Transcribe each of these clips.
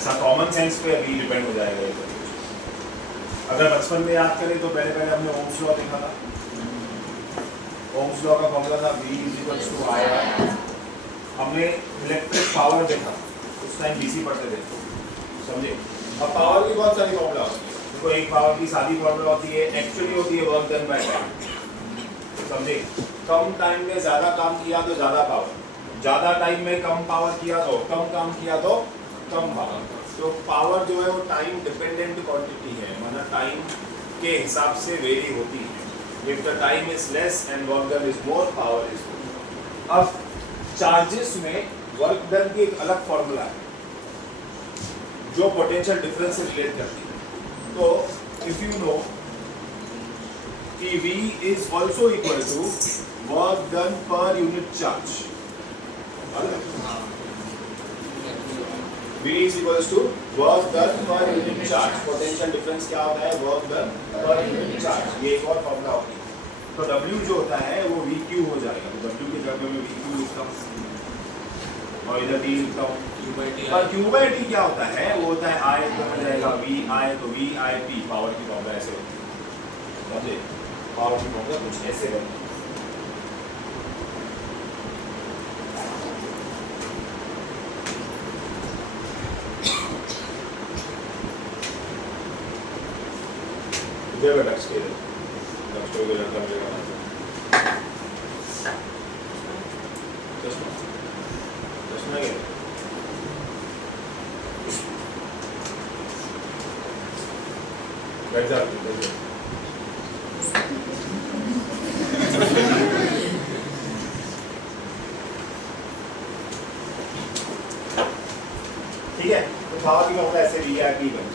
ऐसा common sense पे अभी डिपेंड हो जाएगा ये सब। अगर बचपन में याद करें तो पहले पहले हमने ओम्स लॉ देखा था। ओम्स लॉ का फॉर्मूला था V = IR। हमने इलेक्ट्रिक पावर देखा, उस टाइम डीसी पढ़ते थे, समझे। अब पावर की बहुत सारी फॉर्मूला होती है। देखो एक पावर की सादी फॉर्मूला होती है, एक्चुअली होती है वर्क डन बाय टाइम, समझे। कम टाइम में ज्यादा काम किया तो ज्यादा पावर, ज्यादा टाइम में कम पावर किया तो कम काम किया तो कम पावर। तो पावर जो है वो टाइम डिपेंडेंट क्वांटिटी है, मतलब टाइम के हिसाब से वेरी होती है। If the time is less and work done is more, power is more. अब चार्जेस में वर्क डन की एक अलग फॉर्मूला है जो पोटेंशियल डिफरेंस से रिलेट करती है। तो इफ यू नो कि V is also equal to work done per unit charge, V is equal to work done per unit charge। Potential difference क्या होता है? Work done per unit charge. ये एक और फॉर्मूला होती है। तो W जो होता है वो VQ हो जाएगा, तो W की जगह में VQ लिखता हूँ और इधर T लिखता हूँ। और Q/T क्या होता है? वो होता है I, तो हो जाएगा VI, तो VIP। पावर की फॉर्मूला ऐसे होती है, समझे। पावर की फॉर्मूला कुछ ऐसे होती है। बेटा स्केल को लड़का मिलेगा चश्मा चश्मा ये बैठ जा ठीक है। तो पावर की फॉर्मूला ऐसे VIP बन।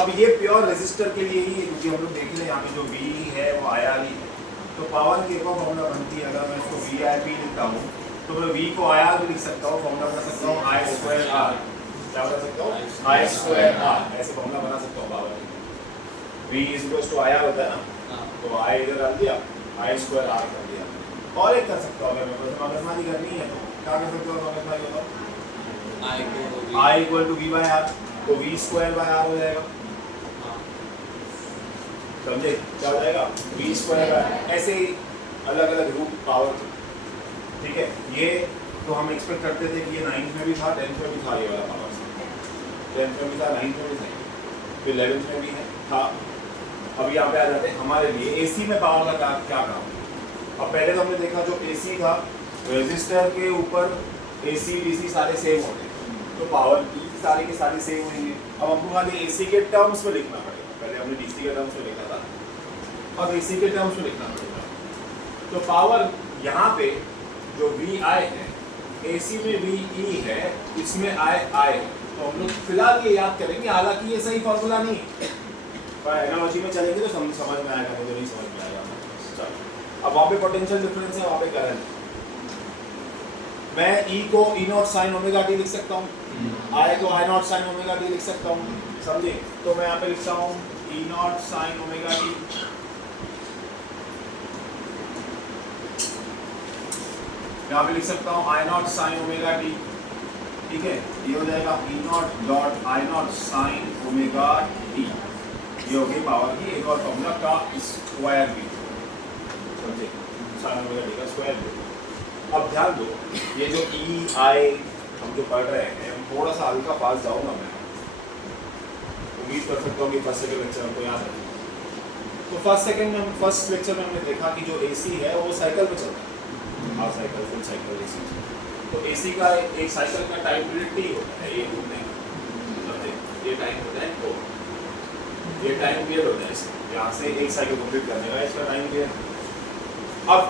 अब ये प्योर रेजिस्टर के लिए ही, क्योंकि हम लोग देख लें यहाँ पे जो V है वो IR ही है। तो पावर की एक और फॉर्मूला बनती है, अगर मैं इसको VIP लिखता हूँ तो मैं V को IR भी लिख सकता हूँ, फॉर्मूला बना सकता हूँ I²R। क्या बना सकता हूँ? I²R, ऐसे फॉर्मूला बना सकता हूँ पावर की। V = IR होता है ना, तो I इधर डाल दिया, I²R कर दिया। और एक कर सकता हूँ, अगर मेरे को मगजमारी करनी है तो क्या कर सकते हो? मगजमारी बताओ। I = V/R, तो V²/R हो जाएगा, समझे। क्या हो जाएगा? V²/R। ऐसे ही अलग अलग रूप पावर, ठीक है। ये तो हम एक्सपेक्ट करते थे कि ये 9th में भी था, 10th में भी था, ये वाला पावर 10th में भी था, 9th में भी था, फिर 11th में भी है था। अब यहाँ पे आ जाते हैं हमारे लिए AC में पावर का क्या काम। अब पहले तो हमने देखा जो AC था, रेजिस्टर के ऊपर AC DC सारे सेम होते हैं, तो पावर की सारी के सारे सेम होंगे। अब हमको खाली AC के टर्म्स में लिखना पड़ेगा। पहले हमने DC के टर्म्स में लिखा था, अब AC के टर्म्स में लिखना पड़ेगा। तो पावर यहाँ पे जो VI है, AC में VE है, इसमें II है। तो हम लोग फिलहाल ये याद करेंगे, हालांकि ये सही फॉर्मूला नहीं है, पर एनालॉजी में चलेंगे तो समझ में आएगा, नहीं तो नहीं समझ में आएगा। चलो, अब वहाँ पे पोटेंशियल डिफरेंस है, वहाँ पे करंट। मैं E को E0 sin ω t लिख सकता हूँ, I को I0 sin ω t लिख सकता हूँ, समझे। तो मैं यहाँ पे लिखता हूँ E0 sin ω t, यहाँ पे लिख सकता हूँ I0 sin ω t, ठीक है। ये हो जाएगा E0 sin ω t। ये हो गई पावर की एक और फॉर्मूला का स्क्वायर भी, समझे, sin ω t का स्क्वायर भी। अब ध्यान दो, ये जो EI हम जो पढ़ रहे हैं, थोड़ा सा हल्का फास्ट जाऊंगा मैं, उम्मीद कर सकता हूँ कि फर्स्ट सेकंड लेक्चर हमको याद रखें। तो फर्स्ट लेक्चर में हमने देखा कि जो AC है वो साइकिल पे चलता है, half cycle, full cycle AC। तो AC का एक साइकिल का टाइम पीरियड T होता है, ये घूमने का, समझे। ये टाइम होता है तो ये टाइम पीरियड होता है, यहाँ से एक साइकिल कंप्लीट करने का इसका टाइम पीरियड। अब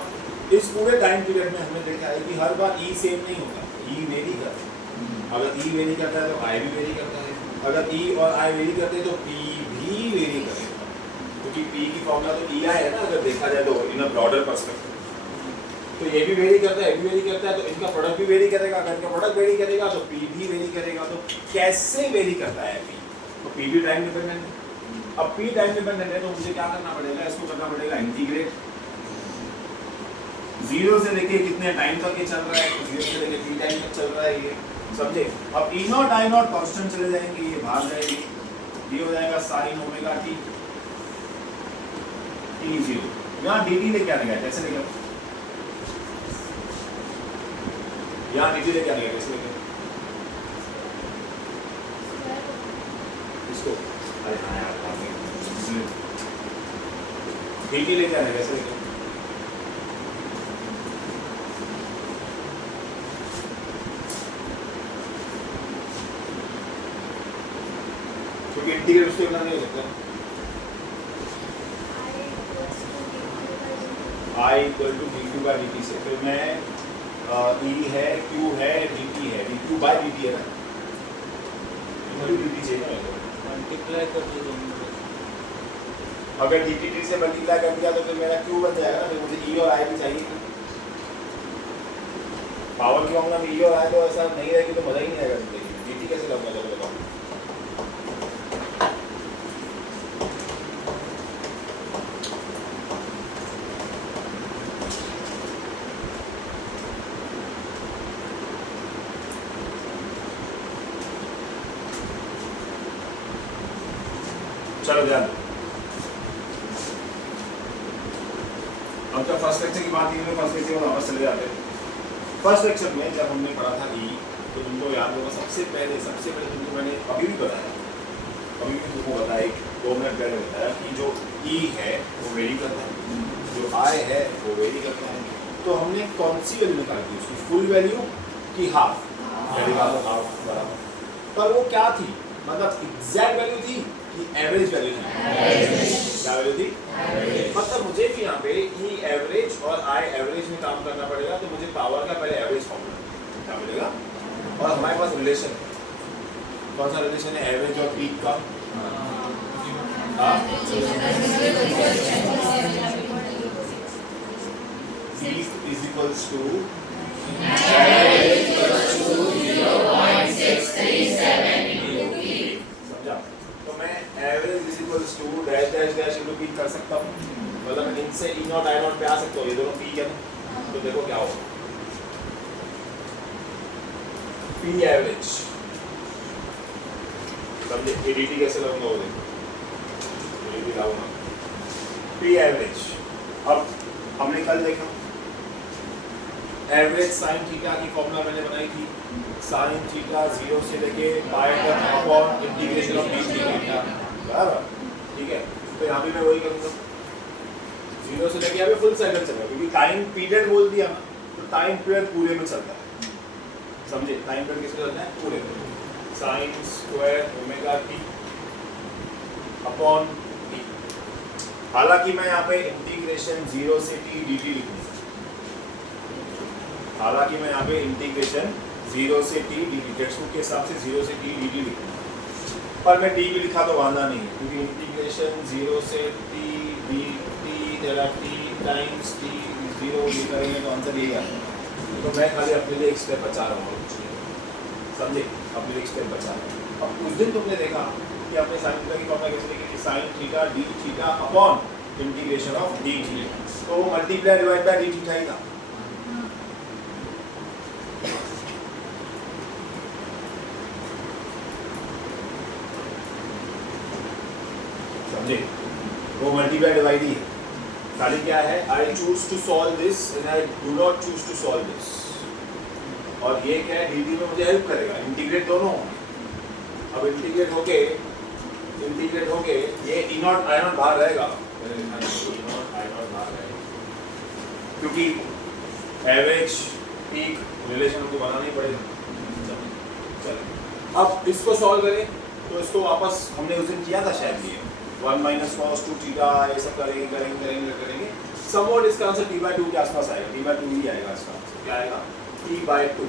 इस पूरे टाइम पीरियड में हमने देखा है कि हर बार E सेम नहीं होता, E वेरी करता है। अगर E वेरी करता है तो I भी वेरी करता है, अगर E और I वेरी करते हैं तो P भी वेरी करेगा, क्योंकि P की फॉर्मूला तो EI है ना, अगर देखा जाए तो इन अ ब्रॉडर पर्सपेक्टिव। तो ये भी वेरी करता है, ये भी वेरी करता है, तो इनका प्रोडक्ट भी वेरी करेगा। अगर इनका प्रोडक्ट वेरी करेगा तो P भी वेरी करेगा। तो कैसे वेरी करता है P? तो P भी टाइम डिपेंडेंट है। अब P टाइम डिपेंडेंट है तो मुझे क्या करना पड़ेगा? इसको करना पड़ेगा इंटीग्रेट। 0 से लेके कितने टाइम तक ये चल रहा है, तो 0 से लेके T टाइम तक चल रहा है ये, समझे? अब ई नॉट आई नॉट कांस्टेंट चले जाएंगे, ये बाहर जाएंगे, ये हो जाएगा sign omega T, T zero. यहाँ डी टी लेके आने गया, कैसे लेके आओ? यहाँ डी टी लेके आने गया, कैसे लेके आओ? इसको अरे हाँ यार डी टी लेके आने कैसे लेके आओ? क्योंकि इंटीग्रेट उसके बिना नहीं हो सकता। I equal to D Q by D T से फिर मैं ई है क्यू है डी टी है, D Q by D T है ना, डी टी चाहिए ना, मल्टीप्लाई कर दो दोनों को। अगर डी टी टी से मल्टीप्लाई कर दिया तो फिर मेरा क्यू बन जाएगा ना, फिर मुझे ई और आई भी चाहिए। पावर क्यों होगा, ई और आई तो ऐसा नहीं रहेगी तो मजा ही नहीं आएगा जिंदगी में। डी टी कैसे लगूंगा चलो बताओ? चलो ध्यान दो। अब जब फर्स्ट लेक्चर की बात की तो फर्स्ट लेक्चर में वापस चले जाते हैं। फर्स्ट लेक्चर में जब हमने पढ़ा था ई, तो तुमको याद होगा सबसे पहले तुमको मैंने अभी भी बताया, अभी भी तुमको बताया 2 मिनट पहले बताया कि जो ई है वो वेरी करता है, जो आई है वो वेरी करता है। तो हमने कौन सी वैल्यू निकाली थी उसकी, फुल वैल्यू की हाफ? हाफ बराबर। पर वो क्या थी, मतलब एग्जैक्ट वैल्यू थी कि एवरेज वैल्यू थी? क्या वैल्यू थी? मतलब मुझे भी यहाँ पे ई एवरेज और आई एवरेज में काम करना पड़ेगा, तो मुझे पावर का पहले एवरेज फॉर्मूला क्या मिलेगा। और हमारे पास रिलेशन कौन सा रिलेशन है, एवरेज और पीक का? Peak is equals to average is equals to dash dash dash into P कर सकता हूँ, मतलब मैं इनसे ई नॉट आई नॉट पे आ सकता हूँ, ये दोनों पी है ना। तो देखो क्या होगा, पी एवरेज समझे, एडीटी कैसे लगाऊंगा वो देखो, एडीटी लगाऊंगा पी एवरेज। अब हमने कल देखा एवरेज साइन थीटा की फॉर्मूला मैंने बनाई थी, साइन थीटा 0 से लेके पाई तक upon integration of D theta, बराबर, ठीक है। तो यहाँ भी मैं वही करूँगा, 0 से लेके यहाँ पे फुल साइकिल चलेगा, क्योंकि टाइम पीरियड बोल दिया ना, तो टाइम पीरियड पूरे में चलता है, समझे? टाइम पीरियड किसमें चलता है? पूरे में। Sine square omega T upon T. हालांकि मैं यहाँ पे इंटीग्रेशन 0 से टी डी टी लिखूँगा, हालांकि मैं यहाँ पे इंटीग्रेशन 0 से T D T text book के हिसाब से 0 से टी डी टी लिखूँगा, पर मैं डी भी लिखा तो वादा नहीं है, क्योंकि इंटीग्रेशन 0 से टी डी टी तेरा टी टाइम्स टी 0 डी करेंगे तो आंसर यही आता है। तो मैं खाली अपने लिए एक स्टेप बचा रहा हूँ, कुछ नहीं, समझे? अपने लिए एक स्टेप बचा रहा हूँ। अब उस दिन तुमने देखा कि अपने साइन थीटा की फॉर्मूला कैसे लिखी, sine theta D theta upon integration of D theta, तो वो multiply divide by D theta ही था। समझे? वो मल्टीप्लाई डिवाइड ही है, खाली क्या है, I choose to solve this and I do not choose to solve this. और ये क्या है, डी में मुझे हेल्प करेगा, इंटीग्रेट दोनों होंगे। अब इंटीग्रेट होके ये ई नॉट आई नॉट बाहर रहेगा, क्योंकि एवरेज पीक रिलेशन हमको बनाना ही पड़ेगा। चलो अब इसको सॉल्व करें, तो इसको वापस हमने उस दिन किया था शायद, ये 1 माइनस cos 2 थीटा ये सब करेंगे समवॉट इसका आंसर t/2 के आसपास आएगा, t/2 ही आएगा इसका आंसर। क्या आएगा? t/2,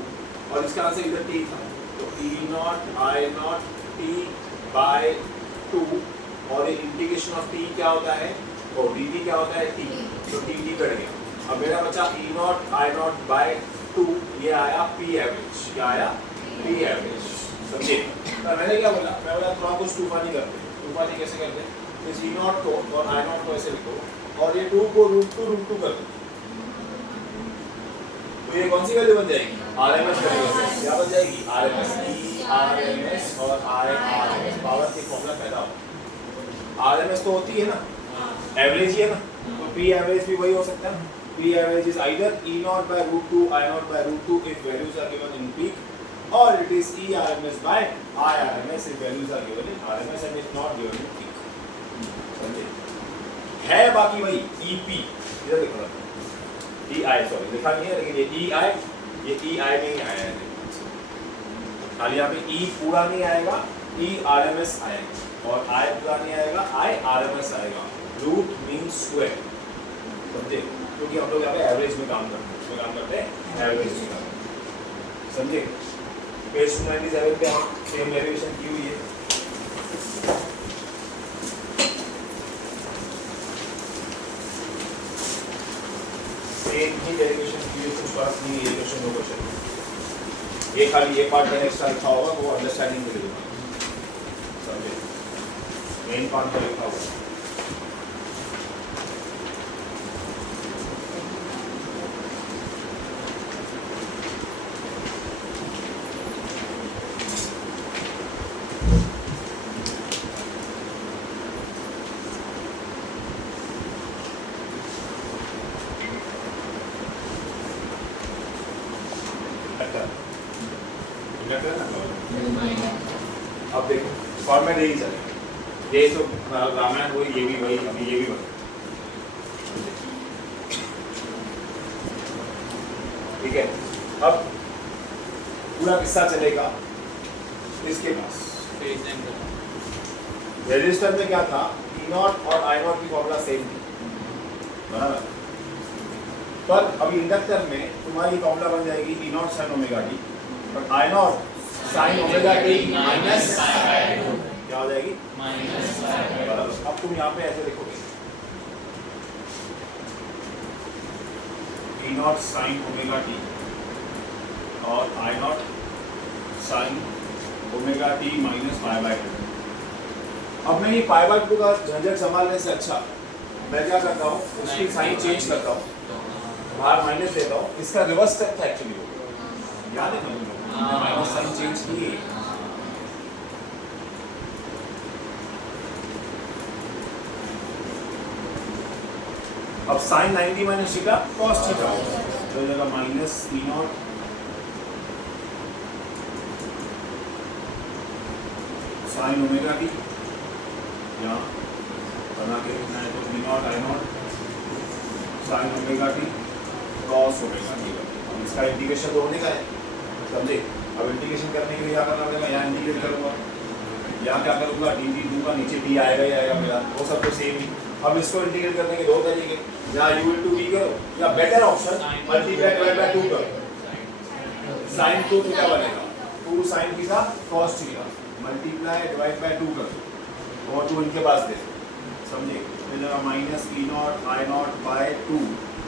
और इसका आंसर इधर t था, तो e not I not t/2, और ये इंटीग्रेशन ऑफ t क्या होता है, और dt क्या होता है, t, तो t कट गया। अब मेरा बचा e not I not by 2, ये आया p एवरेज, क्या आया? p एवरेज, समझे? तो मैंने क्या बोला, मैं बोला थोड़ा कुछ तूफानी करते, तूफानी कैसे करते हैं, इस ई नॉट को और आई नॉट को ऐसे लिखो, और ये 2 को √2 कर दो, तो ये कौन सी वैल्यू बन जाएगी? आरएमएस करेंगे क्या बन जाएगी आरएमएस ई आरएमएस और आई आरएमएस पावर की फॉर्मूला पैदा होगा। आरएमएस तो होती है ना एवरेज ही है ना, तो पी एवरेज भी वही हो सकता है। P average is either E not by root 2 I not by root 2 if values are given in peak, or it is E RMS by I RMS if values are given in RMS and if not given in peak। समझे? है बाकी वही EP इधर देखो ना EI sorry लिखा नहीं है लेकिन ये EI ये EI में ही आया है खाली यहाँ पे E पूरा नहीं आएगा E RMS आएगा और I पूरा नहीं आएगा I RMS आएगा। रूट मीन स्क्वायर समझे क्योंकि हम लोग यहाँ पे एवरेज में काम करते हैं एवरेज में समझे। पेज 297 पे हम सेम डेरिवेशन की हुई है। सेम ही डेरिवेशन की हुई कुछ बात नहीं है क्वेश्चन दो क्वेश्चन ये खाली ये पार्ट में एक्स्ट्रा लिखा होगा वो अंडरस्टैंडिंग के लिए समझे मेन पार्ट में लिखा होगा। अब देखो फॉर्मेट यही चलेगा ये तो रामायण वही ये भी वही अभी ये भी वही ठीक है। अब पूरा किस्सा चलेगा इसके पास रजिस्टर में क्या था ई नॉट और आई नॉट की फॉर्मूला सेम थी बराबर, पर अभी इंडक्टर में तुम्हारी फॉर्मूला बन जाएगी E naught sine omega T और I naught sine omega T minus क्या हो जाएगी माइनस। अब तुम यहाँ पे ऐसे देखोगे E naught sine omega T और I naught sine omega T minus pi by 2। अब मैं ये पाई बाय 2 का झंझट संभालने से अच्छा मैं क्या करता हूँ उसकी साइन चेंज करता हूँ बाहर माइनस देता हूँ। इसका रिवर्स स्टेप था एक्चुअली याद है ना माइनस साइन चेंज की। अब sine 90 minus theta cos theta तो जगह minus E naught sine omega T यहाँ बना के लिखना है तो E not I naught sine omega T cos omega T. इसका इंटीग्रेशन तो होने का है समझे। अब इंटीग्रेशन करने के लिए क्या करना पड़ेगा यहाँ इंटीग्रेट करूँगा यहाँ क्या करूँगा डी टी दूँगा नीचे टी आएगा ही आएगा मेरा वो सब तो सेम ही। अब इसको इंटीग्रेट करने के दो तरीके या यू विल टू वी करो या better option multiply divide bye 2 करो साइन 2 थीटा बनेगा 2 sine theta cos theta multiply divide bye 2 करो और 2 इनके पास दे समझे। तो जगह minus E not I not by 2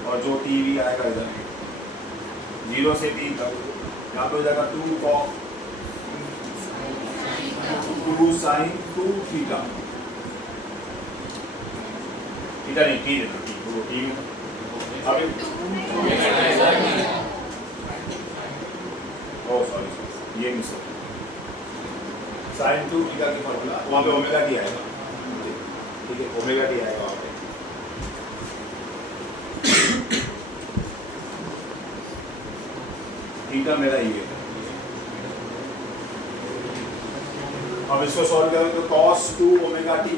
और जो टी वी आएगा इधर 0 से टी तक यहाँ पे हो जाएगा 2 कॉस 2 साइन 2 थीटा थीटा नहीं टी देना तो टी में अभी ओ सॉरी ये मिस हो साइन 2 थीटा की फॉर्मूला वहाँ पे ओमेगा टी आएगा ठीक है ओमेगा टी आएगा वहाँ पे। थीटा मेरा ये है। अब इसको सॉल्व करें तो cos 2 omega T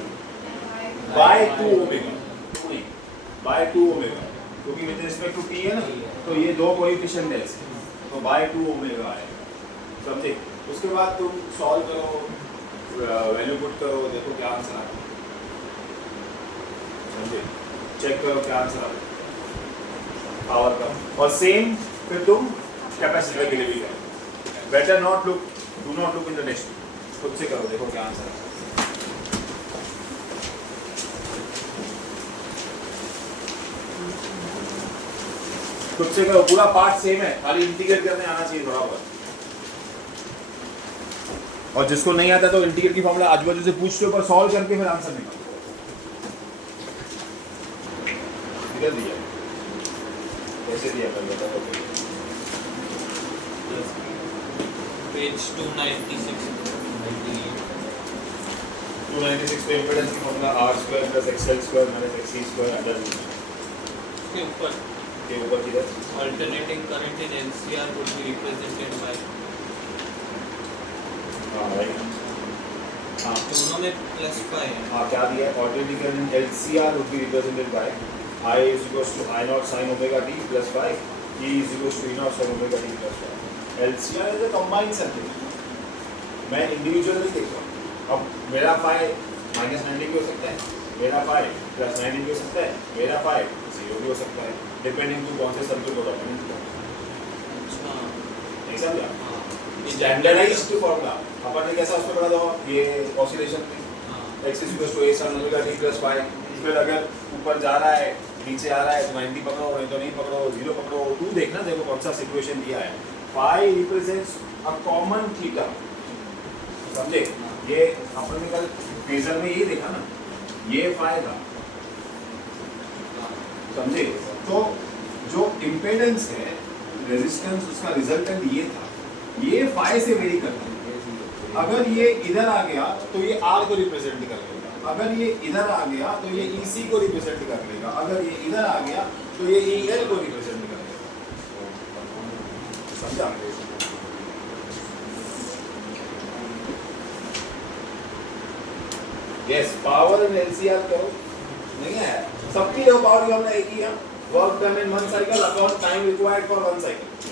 by 2 omega by 2 omega क्योंकि विद रिस्पेक्ट टू टी है ना तो ये दो कोएफिशिएंट है इसके तो बाय 2 ओमेगा आएगा समझे। उसके बाद तुम सॉल्व करो वैल्यू पुट करो देखो क्या आंसर आता है समझे। चेक करो क्या आंसर आता है पावर का और सेम फिर तुम कैपेसिटर के लिए भी करो। Better not look do not look in the next खुद से करो देखो क्या आंसर है। खुद से करो पूरा पार्ट सेम है खाली इंटीग्रेट करने आना चाहिए थोड़ा बहुत और जिसको नहीं आता तो इंटीग्रेट की फॉर्मूला आजू बाजू से पूछते हो पर सॉल्व करके फिर आंसर निकालो। दिया कैसे दिया कर बताओ पेज 296 296 पे इम्पीडेंस की formula r square plus xl square minus xc square under root के ऊपर के ऊपर किधर alternating current in LCR would be represented by हां राइट हां दोनों में +5 है। हां क्या दिया है ordinary current LCR would be represented by I is equals to I naught sin omega t plus 5 E is equals to E naught sin omega t plus 5 LCR is a combined circuit मैं individual नहीं देख रहा हूं अब मेरा phi minus 90 भी हो सकता है मेरा phi प्लस 90 भी हो सकता है मेरा phi 0 भी हो सकता है डिपेंडिंग टू कौन से सर्किट को डोमिनेट करता अच्छा है नहीं समझा हाँ स्टैंडर्डाइज्ड फॉर्मूला अपन ने कैसा उसमें पढ़ा था ये ऑसिलेशन में हाँ x is equals to a sin omega t plus 5 फिर अगर ऊपर जा रहा है नीचे आ रहा है तो 90 पकड़ो नहीं तो नहीं पकड़ो 0 पकड़ो तू देखना देखो कौन सा सिचुएशन दिया है phi represents a common theta समझे ये अपन ने कल फेजर में यही देखा ना ये phi था समझे तो जो इम्पीडेंस है रेजिस्टेंस उसका रिजल्टेंट ये था ये phi से वेरी करता है अगर ये इधर आ गया तो ये r को रिप्रेजेंट कर लेगा अगर ये इधर आ गया तो ये EC को रिप्रेजेंट कर लेगा अगर ये इधर आ गया तो ये EL को रिप्रेजेंट कर लेगा समझा यस पावर इन LCR तो नहीं है सबकी जो पावर की हमने एक ही है work done in one cycle upon time required for one cycle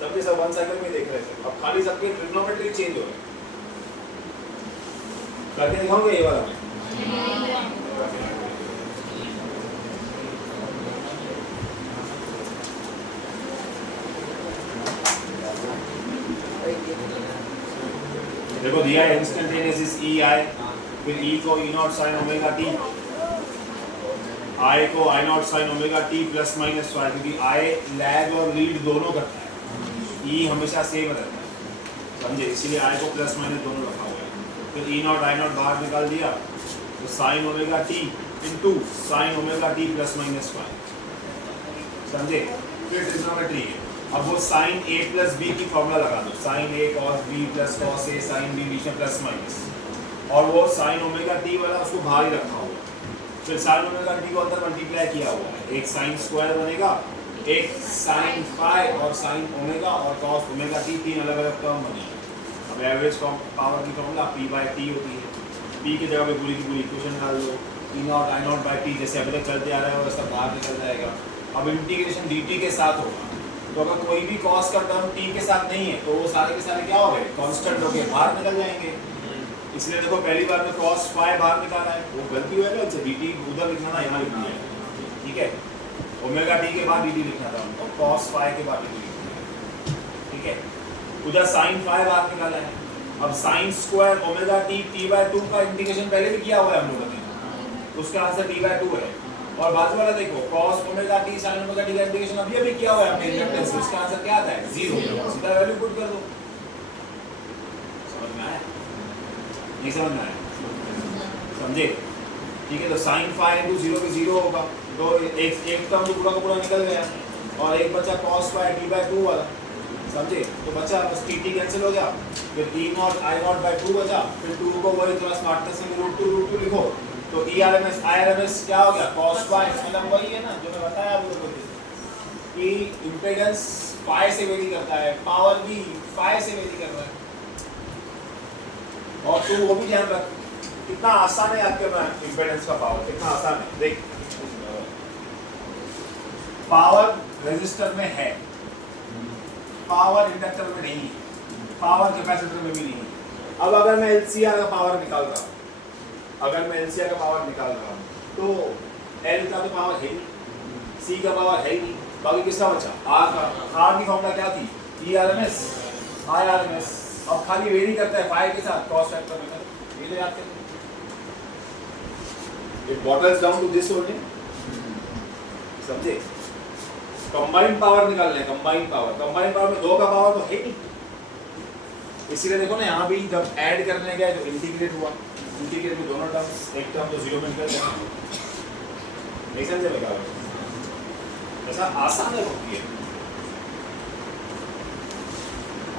सबके सब वन साइकिल में देख रहे थे अब खाली सबके ट्रिग्नोमेट्री चेंज हो रहे करके दिखाऊंगा ये वाला देखो दिया है इंस्टेंटेनियस इज EI फिर E को E not sin omega t I को I not sin omega t plus minus y क्योंकि I लैग और लीड दोनों करता है E हमेशा सेम रहता है समझे इसलिए I को प्लस माइनस दोनों रखा हुआ है फिर E नॉट I नॉट बाहर निकाल दिया तो sin omega t into sin omega t plus minus y समझे फिर ट्रिग्नोमेट्री है अब वो sin a प्लस b की फॉर्मूला लगा दो sin a cos b plus cos a sin b बीच में प्लस माइनस और वो sin ओमेगा t वाला उसको बाहर ही रखा हुआ फिर sin ओमेगा t को अंदर मल्टीप्लाई किया हुआ है एक sin स्क्वायर बनेगा एक sin phi और sin ओमेगा और cos ओमेगा t तीन अलग अलग टर्म बनेंगे अब एवरेज पावर की फॉर्मूला p बाय t होती है p की जगह पे पूरी की पूरी इक्वेशन डाल दो e naught i naught by t जैसे अभी तक चलते आ रहा है वैसा बाहर निकल जाएगा अब इंटीग्रेशन dt के साथ होगा तो अगर कोई भी cos का टर्म t के साथ नहीं है तो वो सारे के सारे क्या हो गए कांस्टेंट हो गए बाहर निकल जाएंगे इसलिए देखो पहली बार में cos phi बाहर निकाला है वो गलती हुआ है अच्छा dt उधर लिखना ना यहाँ लिखना है ठीक है ओमेगा t के बाद dt लिखना था हमको cos phi के बाद dt लिखना है ठीक है उधर sin phi बाहर निकाला है अब sin square omega t t/2 का इंटीग्रेशन पहले भी किया हुआ है हम लोगों ने उसका आंसर t/2 है और बाजू वाला देखो cos omega t sin omega t का इंटीग्रेशन अभी किया हुआ है हमने इंडक्टेंस उसका आंसर क्या आता है 0 सीधा वैल्यू पुट कर दो समझ में आया नहीं समझ में आया समझे ठीक है तो sin phi into 0 पे 0 होगा तो एक टर्म तो पूरा का पूरा निकल गया और एक बचा cos phi t/2 वाला समझे तो बचा बस t कैंसिल हो गया फिर e naught i naught by 2 बचा फिर 2 को वही थोड़ा स्मार्टनेस से √2 लिखो तो ERMS IRMS क्या हो गया cos phi मतलब वही है ना जो मैं बताया आप लोगों को कि इम्पीडेंस phi से वेरी करता है पावर भी phi से वेरी कर रहा है और तू वो भी ध्यान रख कितना आसान है याद करना इम्पीडेंस का पावर कितना आसान है देख पावर रेजिस्टर में है पावर इंडक्टर में नहीं है पावर कैपेसिटर में भी नहीं है अब अगर मैं LCR का पावर निकाल रहा हूँ अगर मैं LCR का पावर निकाल रहा हूँ तो L का तो पावर है नहीं C का पावर है नहीं बाकी किसका बचा R का R की फॉर्मूला क्या थी ERMS IRMS अब खाली वेरी करता है phi के साथ cos फैक्टर में ये तो याद करें it boils down to this only समझे कंबाइंड पावर निकालना है कंबाइंड पावर में दो का पावर तो है नहीं इसीलिए देखो ना यहाँ भी जब ऐड करने गए तो इंटीग्रेट हुआ इंटीग्रेट में दोनों टर्म्स एक टर्म तो 0 में निकल जाएगा नहीं समझे ऐसा आसान है होती है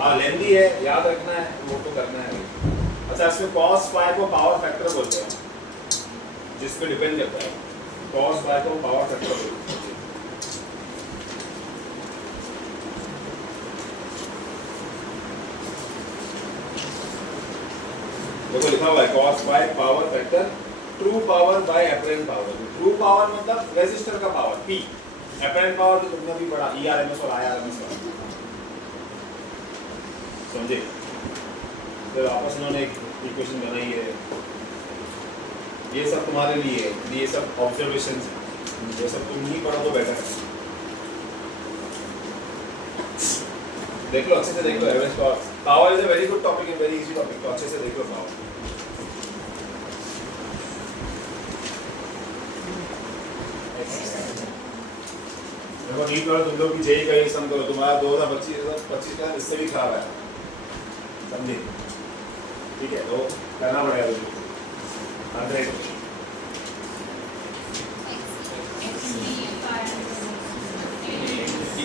हाँ लेंदी है, याद रखना है, वो तो करना है। अच्छा इसमें cos phi को पावर फैक्टर बोलते हैं, जिस पे डिपेंड करता है। cos phi को पावर फैक्टर बोलते हैं। देखो लिखा हुआ है cos phi power factor true power bye apparent power. True power मतलब रेजिस्टर का पावर P, अपरेंट पावर तो तुमने भी पढ़ा ERMS और IRMS का, समझे? तो आपस में एक इक्वेशन बनाई है, ये सब तुम्हारे लिए है, ये सब ऑब्जर्वेशंस हैं, ये सब तुम नहीं पढ़ो तो बेटर है। देख लो, अच्छे से देख लो average power. Power is a very good topic, very easy topic, तो अच्छे से देख लो पावर। देखो नीट करो, तुम लोग की जेई का एग्जाम करो, तुम्हारा 2025 का इससे भी खराब है, समझे? ठीक है, तो करना पड़ेगा तुमको।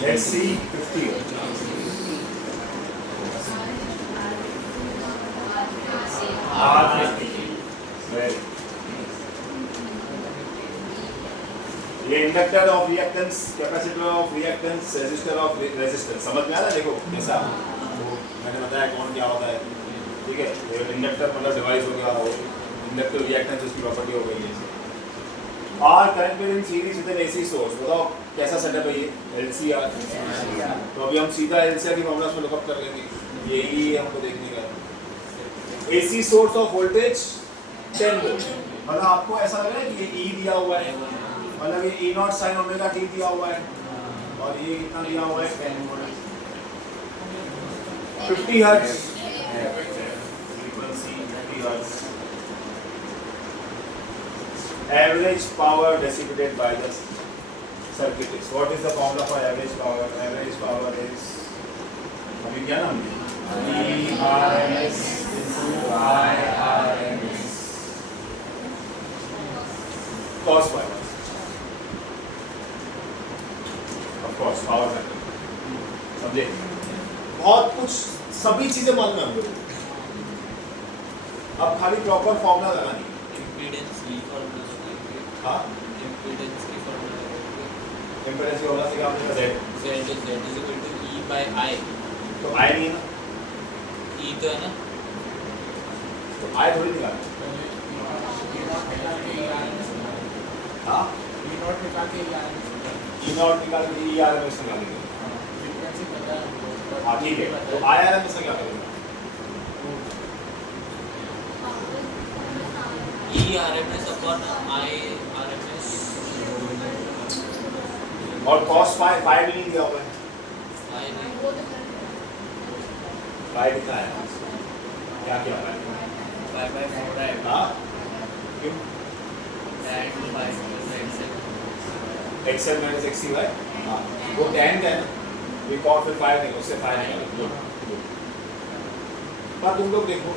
Let's see 50. ये inductor of reactance, capacitor of reactance, resistor of resistance, समझ में आ रहा है? देखो जैसा वो मैंने बताया कौन क्या होता है, ठीक है? इंडक्टर मतलब डिवाइस हो गया, वो इंडक्टिव रिएक्टेंस उसकी प्रॉपर्टी हो गई है। और current in series with N AC source, बताओ कैसा सेटअप है ये? LCR। तो अभी हम सीधा LCR की फॉर्मूला में लुकअप कर लेंगे, यही हमको देखने का। AC source of voltage 10 volt, मतलब आपको ऐसा लग रहा है कि ये E दिया हुआ है, मतलब ये E0 sin ओमेगा t दिया हुआ है, और ये कितना दिया हुआ है 10 volt, 50 hertz frequency, 50 hertz. Average power dissipated by the circuit is, what is the formula for average power? Average power is, अभी क्या नाम है? ERMS into IRMS cos phi, of course power factor, समझे? बहुत कुछ, सभी चीजें मालूम है हमको, अब खाली प्रॉपर फॉर्मूला लगानी है। इम्पीडेंस की फॉर्मूला, हाँ इम्पीडेंस की फॉर्मूला, इम्पीडेंस की फॉर्मूला से क्या होता है? Z is equal to E by I। तो I नहीं है ना, E तो है ना, तो I थोड़ी निकालना। हाँ E0 निकाल के ERMS निकालेंगे। हाँ ठीक है, तो IRMS में क्या करेंगे? ERMS upon IRMS, और cos phi भी नहीं दिया हुआ है, I नहीं, phi कितना है? क्या क्या है? 5/4 है, हाँ क्यों? tan 5 XL minus XC है, हाँ वो tan का है ना, ये cos फिर 5 नहीं, उससे 5 नहीं। पर तुम लोग देखो,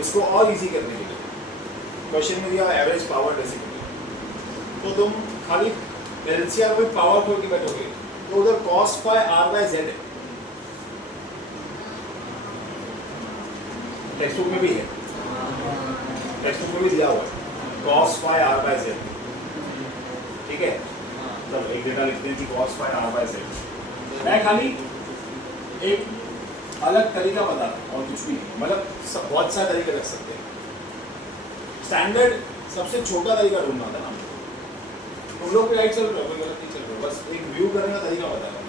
इसको और इजी करने के लिए क्वेश्चन में दिया एवरेज पावर डेसिपेटेड, तो तुम खाली LCR में पावर को की बैठोगे, तो उधर cos phi R/Z है, टेक्स्ट बुक में भी है, टेक्स्ट बुक में भी दिया हुआ है cos phi R/Z, ठीक है? चलो एक डेटा लिखते हैं कि cos phi R/Z। मैं खाली एक अलग तरीका बता रहा हूं और कुछ भी नहीं, मतलब सब बहुत सारे तरीके रख सकते हैं। स्टैंडर्ड सबसे छोटा तरीका ढूंढना था ना, तुम लोग भी राइट चल रहे हो, कोई गलत नहीं चल रहे हो, बस एक व्यू करने का तरीका बता रहा हूं।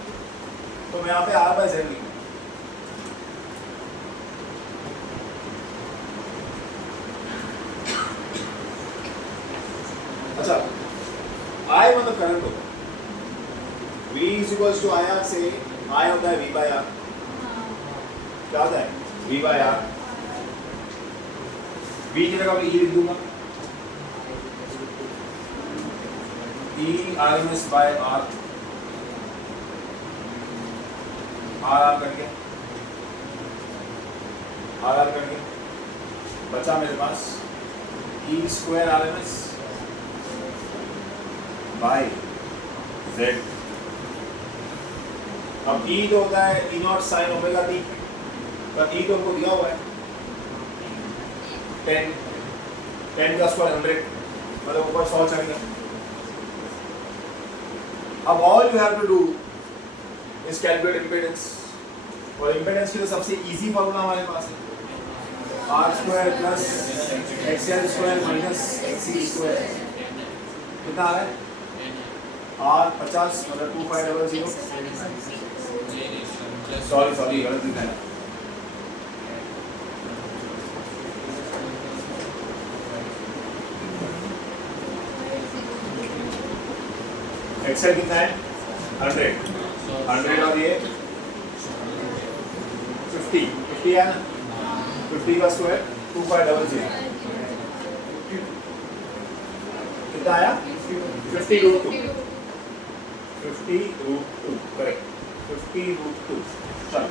तो मैं यहाँ पे R/Z लिखूँ, अच्छा I मतलब करंट होगा, V is equals to IR से I होता है V by R, क्या होता है? V by R, V की जगह पे E लिख दूंगा, ERMS by R, R करके बचा मेरे पास E square RMS by Z, अब ई तो होता है ई नॉट साइन ओमेगा टी, पर ई तो हमको दिया हुआ है 10 का स्क्वायर 100, मतलब ऊपर 100 चढ़ गया। अब all you have to do is calculate impedance, और इम्पीडेंस की तो सबसे इजी फॉर्मूला हमारे पास है R square plus XL square minus XC square. कितना आ रहा है? आर 50 मतलब 2500। सॉरी गलत दिखाया। एक्सएल कितना है? 100 और ये 50 है ना, 50 का स्क्वायर 2500 कितना आया? 50√2 करेक्ट 50√2। चलो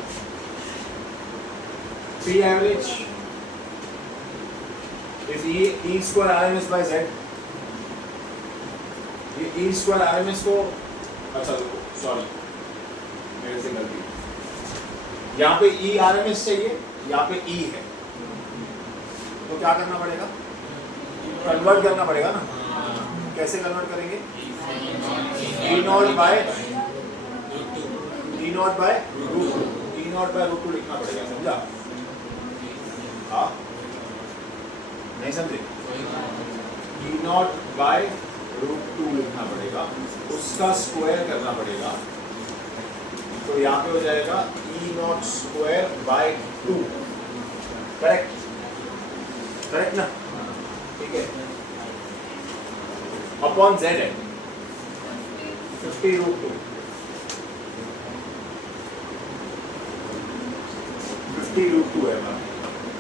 P average is E square RMS by Z। ये E square RMS को, अच्छा देखो सॉरी मेरे से गलती, यहाँ पे E RMS चाहिए, यहाँ पे E है, तो क्या करना पड़ेगा? कन्वर्ट करना पड़ेगा ना। कैसे कन्वर्ट करेंगे? E नॉट बाय √2 लिखना पड़ेगा, समझा? हाँ नहीं समझे? E नॉट बाय √2 लिखना पड़ेगा, उसका स्क्वायर करना पड़ेगा, तो यहाँ पे हो जाएगा E not square by 2। Correct ना? ठीक है, अपॉन Z है 50√2। 50√2 है हमारा।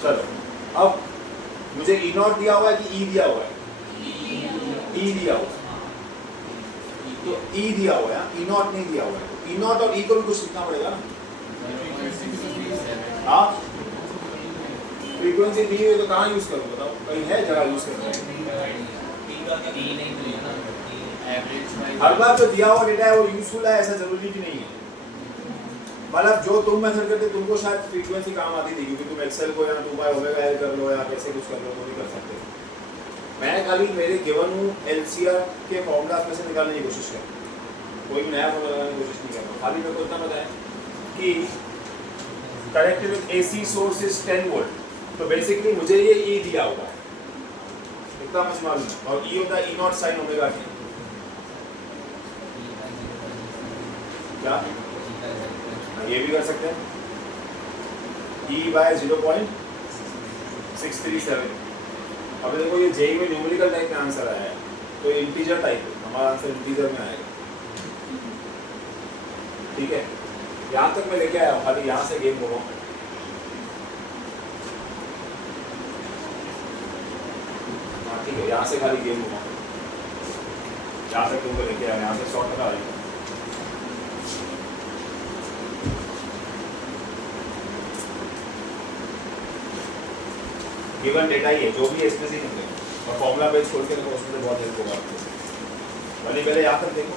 चलो अब मुझे E नॉट दिया हुआ है कि E दिया हुआ है? E दिया हुआ है, तो E दिया हुआ है, E नॉट नहीं दिया हुआ है, तो E नॉट और E को भी कुछ लिखना पड़ेगा ना। हाँ फ्रीक्वेंसी दी हुई तो कहाँ यूज करूँ बताओ? कहीं है जगह यूज करने? हर बार जो दिया हुआ डेटा है वो यूजफुल है ऐसा जरूरी कि नहीं है। मतलब जो तुम मेथड करते तुमको शायद फ्रीक्वेंसी काम आती थी, क्योंकि तुम एक्सेल को या 2/ओमेगा कर लो या कैसे कुछ कर लो, तो नहीं कर सकते। मैं खाली मेरे गिवन हूँ एलसीआर के फॉर्मूलाज में से निकालने की कोशिश कर, कोई भी नया फॉर्मूला लगाने की कोशिश नहीं कर रहा। खाली मेरे को इतना पता है कि connected with AC source is 10 volt, तो बेसिकली मुझे ये E दिया हुआ है, इतना मुझे मालूम है, और E होता है E naught sine omega t. क्या ये भी कर सकते हैं? E by 0.637। अब देखो ये जेई में न्यूमेरिकल टाइप में आंसर आया है, तो इंटीजर टाइप है, हमारा आंसर इंटीजर में आएगा। ठीक है, यहाँ तक मैं लेके आया हूँ, खाली यहाँ से गेम बोलो। हाँ ठीक है, यहाँ से खाली गेम बोलो, यहाँ तक तुमको लेके आया, यहाँ से 100% आएगा। गिवन डेटा ही है, जो भी इसमें से निकले, और फॉर्मूला पेज खोल के देखो, उसमें से बहुत हेल्प होगा आपको। पहले यहाँ तक देखो,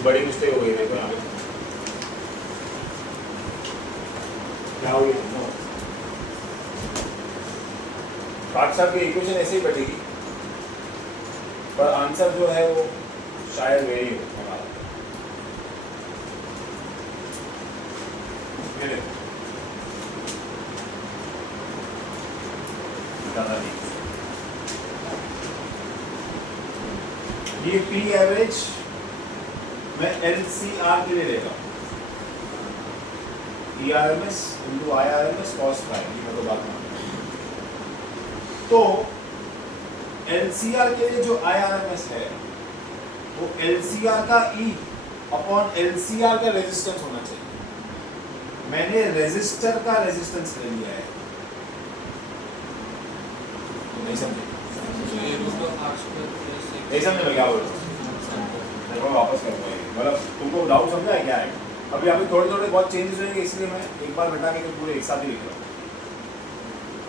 कुछ बड़ी मिस्टेक हो गई देखो यहाँ पे क्या हो गई नो काट साहब की इक्वेशन ऐसे ही बैठेगी पर आंसर जो है वो शायद वही हो हमारा ज़्यादा नहीं ये पी एवरेज मैं LCR के लिए लेगा ERMS into IRMS cost prime ये मैं तो बात मान तो LCR के लिए जो IRMS है वो LCR का E अपॉन LCR का रेजिस्टेंस होना चाहिए मैंने रेजिस्टर का रेजिस्टेंस ले लिया है नहीं समझे नहीं समझे मैं क्या बोल रहा हूँ मैं वापस करूँगा मतलब तुमको डाउट समझा है क्या है अभी अभी थोड़े थोड़े बहुत चेंजेस होंगे इसलिए मैं एक बार बैठा के तो पूरे एक साथ ही लिख रहा हूँ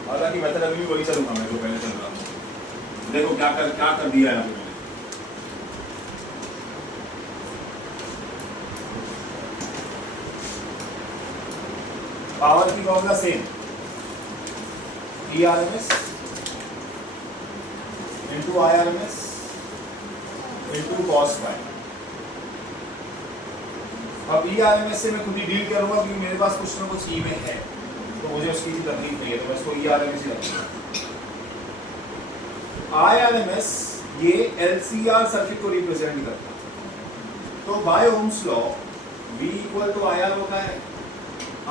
हालांकि मेथड अभी भी वही चलूंगा मैं जो पहले चल रहा हूँ देखो क्या कर दिया है यहाँ पे मैंने पावर की formula same ERMS into IRMS into cos prime अब ERMS से मैं खुद ही डील करूंगा क्योंकि मेरे पास कुछ ना कुछ ई में है तो मुझे उसकी भी तकलीफ नहीं है तो मैं इसको ERMS ही रखूंगा IRMS ये LCR सर्किट को रिप्रेजेंट करता है तो by Ohm's law V equal to IR होता है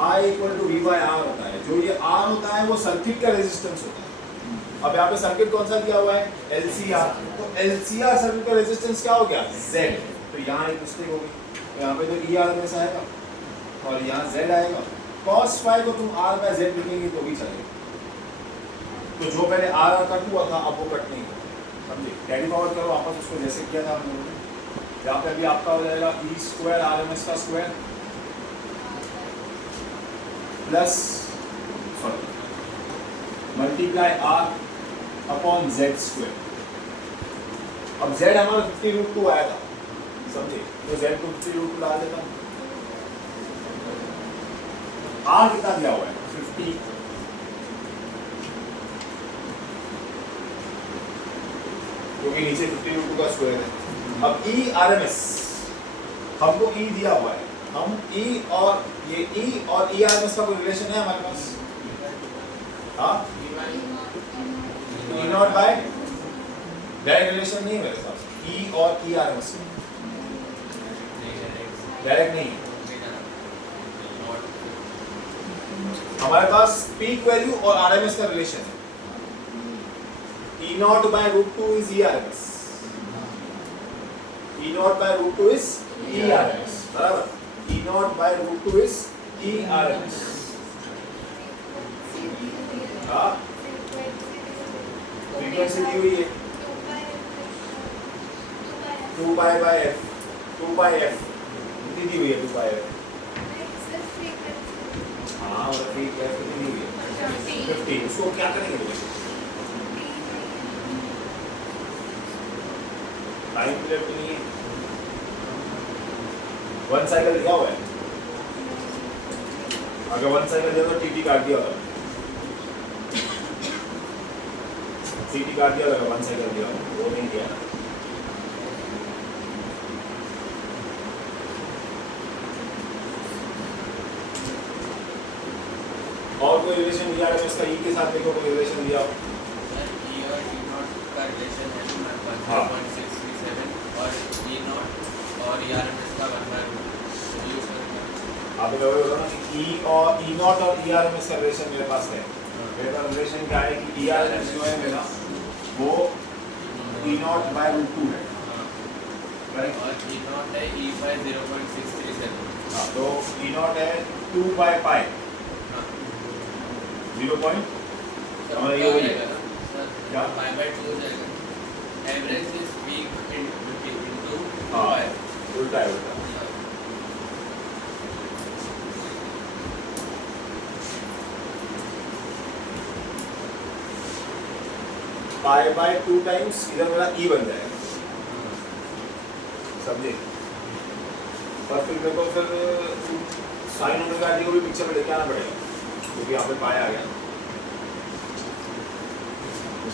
I equal to V by R होता है जो ये R होता है वो सर्किट का रेजिस्टेंस होता है अब यहाँ पे सर्किट कौन सा दिया हुआ है LCR तो LCR सर्किट का रेजिस्टेंस क्या हो गया Z तो यहाँ एक मिस्टेक होगी तो यहाँ पे तो ERMS आएगा और यहाँ Z आएगा cos फाई को तुम R बाय Z लिखेंगे तो भी चलेगा तो जो पहले R कट हुआ था अब वो कट नहीं होगा समझे कैरी फॉरवर्ड करो वापस उसको जैसे किया था हम लोगों ने यहाँ पे अभी आपका हो जाएगा E स्क्वायर RMS का square plus sorry multiply R upon Z square अब Z हमारा 50√2 आया था समझे तो Z को 50√2 ला देता हूँ R कितना दिया हुआ है 50 क्योंकि नीचे 50√2 का स्क्वायर है अब ERMS हमको E दिया हुआ है हम E और ये E और ERMS का कोई रिलेशन है हमारे पास हाँ E naught by direct relation नहीं है मेरे पास E और ERMS डायरेक्ट नहीं हमारे पास पीक वैल्यू और RMS का रिलेशन है E naught by √2 is ERMS E naught by √2 is ERMS बराबर E naught by √2 is ERMS हाँ फ्रीक्वेंसी दी हुई है 2 pi by f 2 pi f कितनी दी हुई है 2 पाई f हाँ और ठीक है कितनी दी हुई है 50 उसको क्या करेंगे टाइम पीरियड तो नहीं है 1 साइकिल दिया हुआ है अगर 1 साइकिल दिया तो TT काट दिया होगा CT काट दिया होगा 1 साइकिल दिया होगा वो नहीं दिया और कोई रिलेशन दिया है इसका E के साथ देखो कोई रिलेशन दिया हो E और E नॉट का रिलेशन है हाँ 1.637 और E नॉट और ERMS का 1/2 यूज करना आप लोग बोलो ना कि E और E नॉट और ERMS का रिलेशन मेरे पास है मेरे पास रिलेशन क्या है कि ERMS जो है मेरा वो E नॉट बाय √2 है करेक्ट और E नॉट है E बाय 0.637 हाँ तो E नॉट है 2 बाय पाई 0 पॉइंट हमारा ये वही है क्या पाई बाय 2 हो जाएगा एवरेज इज वीक इनटू हाँ पाई उल्टा है उल्टा पाई बाय 2 टाइम्स इधर मेरा E बन जाएगा समझे और फिर मेरे को फिर साइन ओमेगा टी को भी पिक्चर में लेके आना पड़ेगा, क्योंकि यहाँ पे पाया आ गया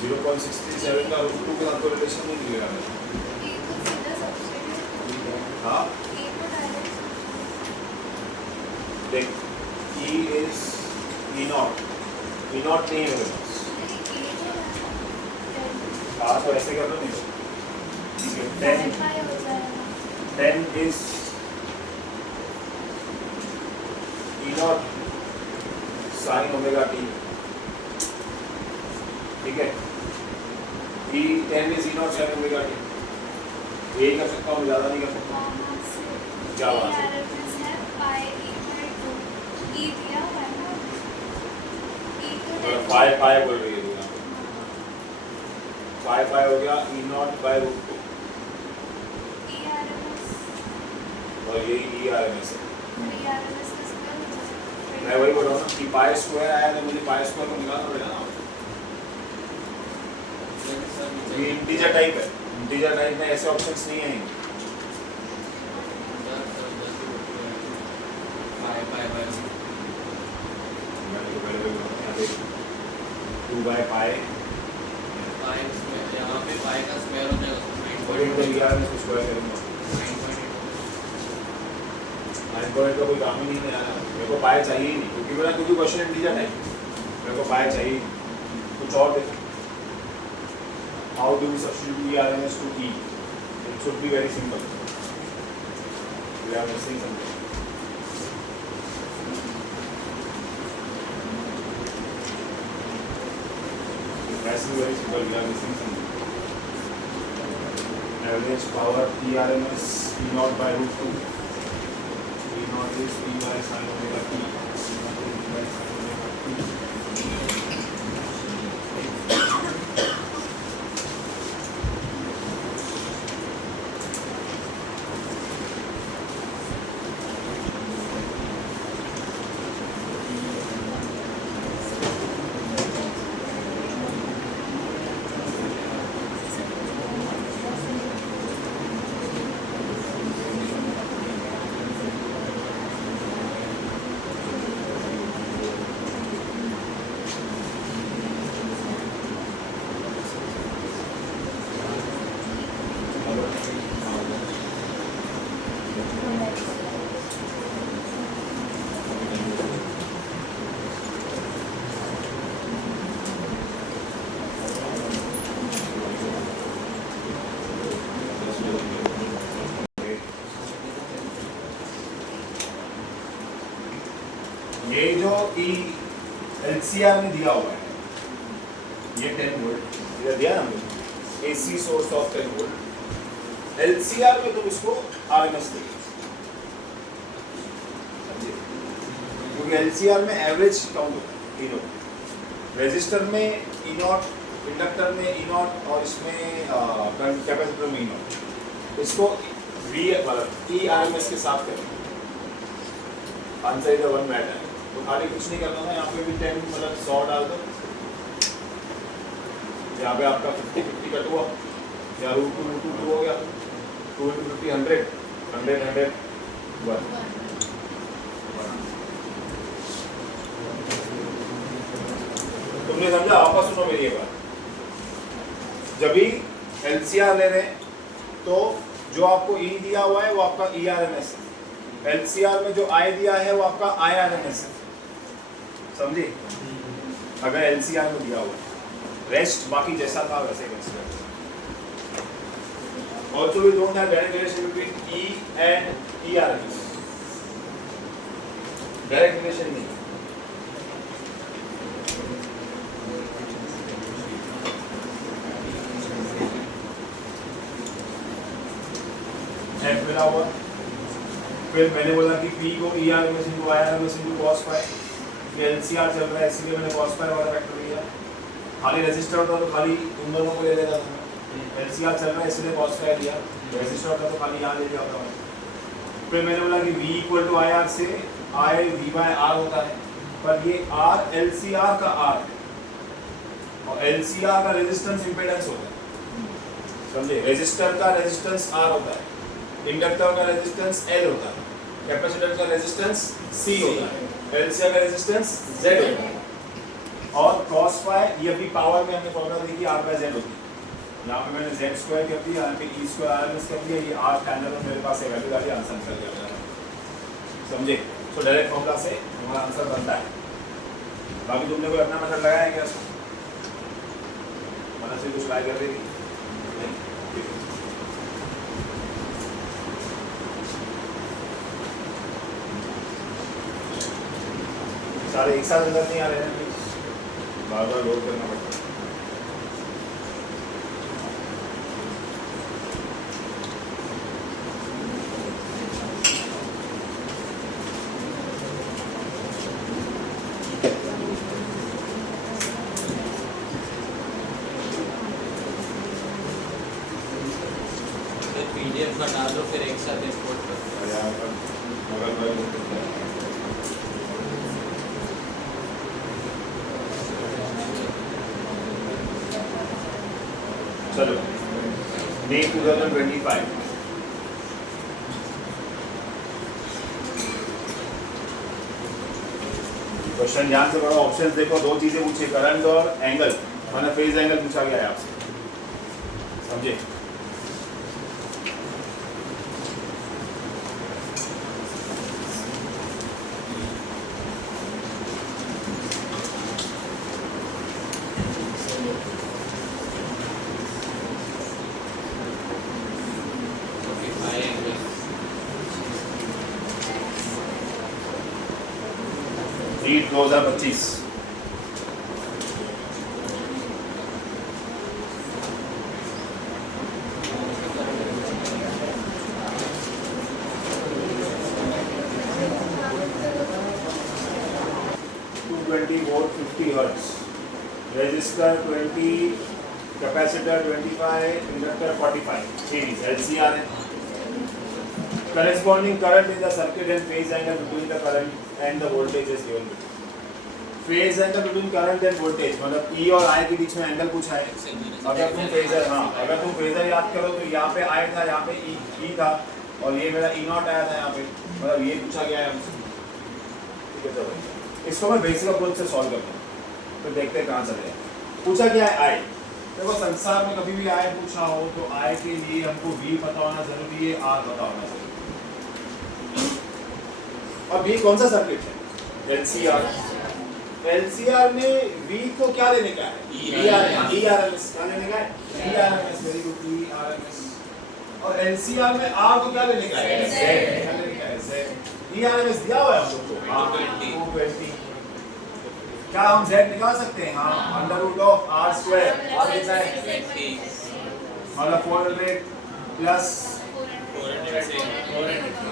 0.637 का रूट 2 के साथ रिलेशन नहीं मिलेगा मेरे हाँ देख E is E नॉट नहीं है मेरे पास हाँ तो ऐसे कर लो नहीं ठीक है 10 is E not sin omega T ठीक है E10 is E not sin omega T यही कर सकता हूँ, ज़्यादा नहीं कर सकता क्या बात है पाई बोल रही है पाई हो गया E नॉट बाय रूट 2 और यही ERMS है। मैं वही बोल रहा हूँ ना कि पाई स्क्वायर आया तो मुझे पाई स्क्वायर को निकालना पड़ेगा ना। ये इंटीजर टाइप है, इंटीजर टाइप में ऐसे ऑप्शंस नहीं हैं। टू बाय पाई यहाँ पे पाई का स्क्वायर हो जाएगा और एक इसको स्क्वायर करूँगा 9 का कोई काम ही नहीं है मेरे को पाई चाहिए ही नहीं, क्योंकि क्वेश्चन इंटीजर है, मेरे को पाई चाहिए कुछ और देखो। How do we substitute ERMS to E? It should be very simple, we are missing something. That's very simple, we are missing something. Average power ERMS E naught by root 2. E naught is P by sin omega t. ये जो LCR में दिया हुआ है ये 10 volt इधर दिया ना हमने AC source of 10 volt LCR में तुम इसको RMS दे क्योंकि LCR में एवरेज काउंट होता है E नॉट, रेजिस्टर में E नॉट, इंडक्टर में E नॉट और इसमें कैपेसिटर में E नॉट, इसको ERMS के साथ करें। आंसर इधर 1 मैटर तो खाली कुछ नहीं करना है, यहाँ पे भी 10 मतलब 100 डाल दो, यहाँ पे आपका 50-50 कट हुआ या रूट टू हो गया 2 × 50 100 100 100 तुमने समझा? वापस सुनो मेरी ये बात, जब भी LCR ले रहे हैं तो जो आपको E दिया हुआ है वो आपका ERMS है, LCR में जो I दिया है वो आपका IRMS है, समझे? अगर LCR में दिया हुआ है, रेस्ट बाकी जैसा था वैसे consider. Also we don't have direct relation between E and ERMS, direct relation नहीं। F मिला हुआ, फिर मैंने बोला कि P को ERMS into IRMS into cos phi, ये LCR चल रहा है इसलिए मैंने cos phi वाला फैक्टर लिया। खाली रेजिस्टर होता तो खाली उन दोनों को ले लेता था, LCR चल रहा है इसलिए cos phi लिया, रेजिस्टर होता तो खाली यहाँ ले लिया होता। फिर मैंने बोला कि V = IR से I V/R होता है, पर ये R LCR का R है और LCR का रेजिस्टेंस इम्पीडेंस होता है, समझे? रेजिस्टर का रेजिस्टेंस R होता है, इंडक्टर का रेजिस्टेंस L होता है। कैपेसिटर का रेजिस्टेंस C होता है, LCR का रेजिस्टेंस Z होता है। और cos phi ये भी पावर में हमने फॉर्मूला देखी R by Z होती है। यहाँ पे मैंने Z स्क्वायर कर दिया, यहाँ पे E स्क्वायर RMS कर दिया, ये R tan है, मेरे पास एक वैल्यू डाली, आंसर निकल गया मेरा। समझे? तो डायरेक्ट फॉर्मूला से हमारा आंसर बनता है। बाकी तुमने कोई अपना मेथड लगाया है क्या इसको? मतलब से कुछ ट्राई कर देगी? नहीं? ठीक है। सारे एक साथ अंदर नहीं आ रहे हैं, बार बार लोड करना पड़ता है। PDF बना दो फिर एक साथ एक्सपोर्ट कर दो। चलो May 2025 क्वेश्चन ध्यान से पढ़ो, ऑप्शंस देखो, दो चीजें पूछे, करंट और एंगल, माना फेज एंगल पूछा गया है आपसे, समझे? NEET 2025 220 volt 50 hertz, resistor 20, capacitor 25, inductor 45, series LCR है। corresponding current in the circuit and phase angle between the current and the voltage is given below. phase angle between current and voltage मतलब E और I के बीच में angle पूछा है। अगर तुम phasor, हाँ, अगर तुम फेजर याद करो तो यहाँ पे I था, यहाँ पे E था, और ये मेरा E नॉट आया था यहाँ पे, मतलब ये पूछा गया है हमसे। ठीक है, चलो इसको मैं बेसिक अप्रोच से सॉल्व करता हूँ, तो देखते हैं कहाँ चलेगा। पूछा गया है I, देखो संसार में कभी भी I पूछा हो तो I के लिए हमको V पता होना जरूरी है, R पता होना जरूरी है। अब ये कौन सा सर्किट है? LCR। LCR में V को क्या लेने का है? ERMS क्या लेने का है? ERMS, very good, ERMS। और LCR में R को क्या लेने का है? Z क्या लेने का है? Z। ERMS दिया हुआ है हम लोग को 220। क्या हम Z निकाल सकते हैं? हाँ, under root of R square, और कितना है? मतलब 400 प्लस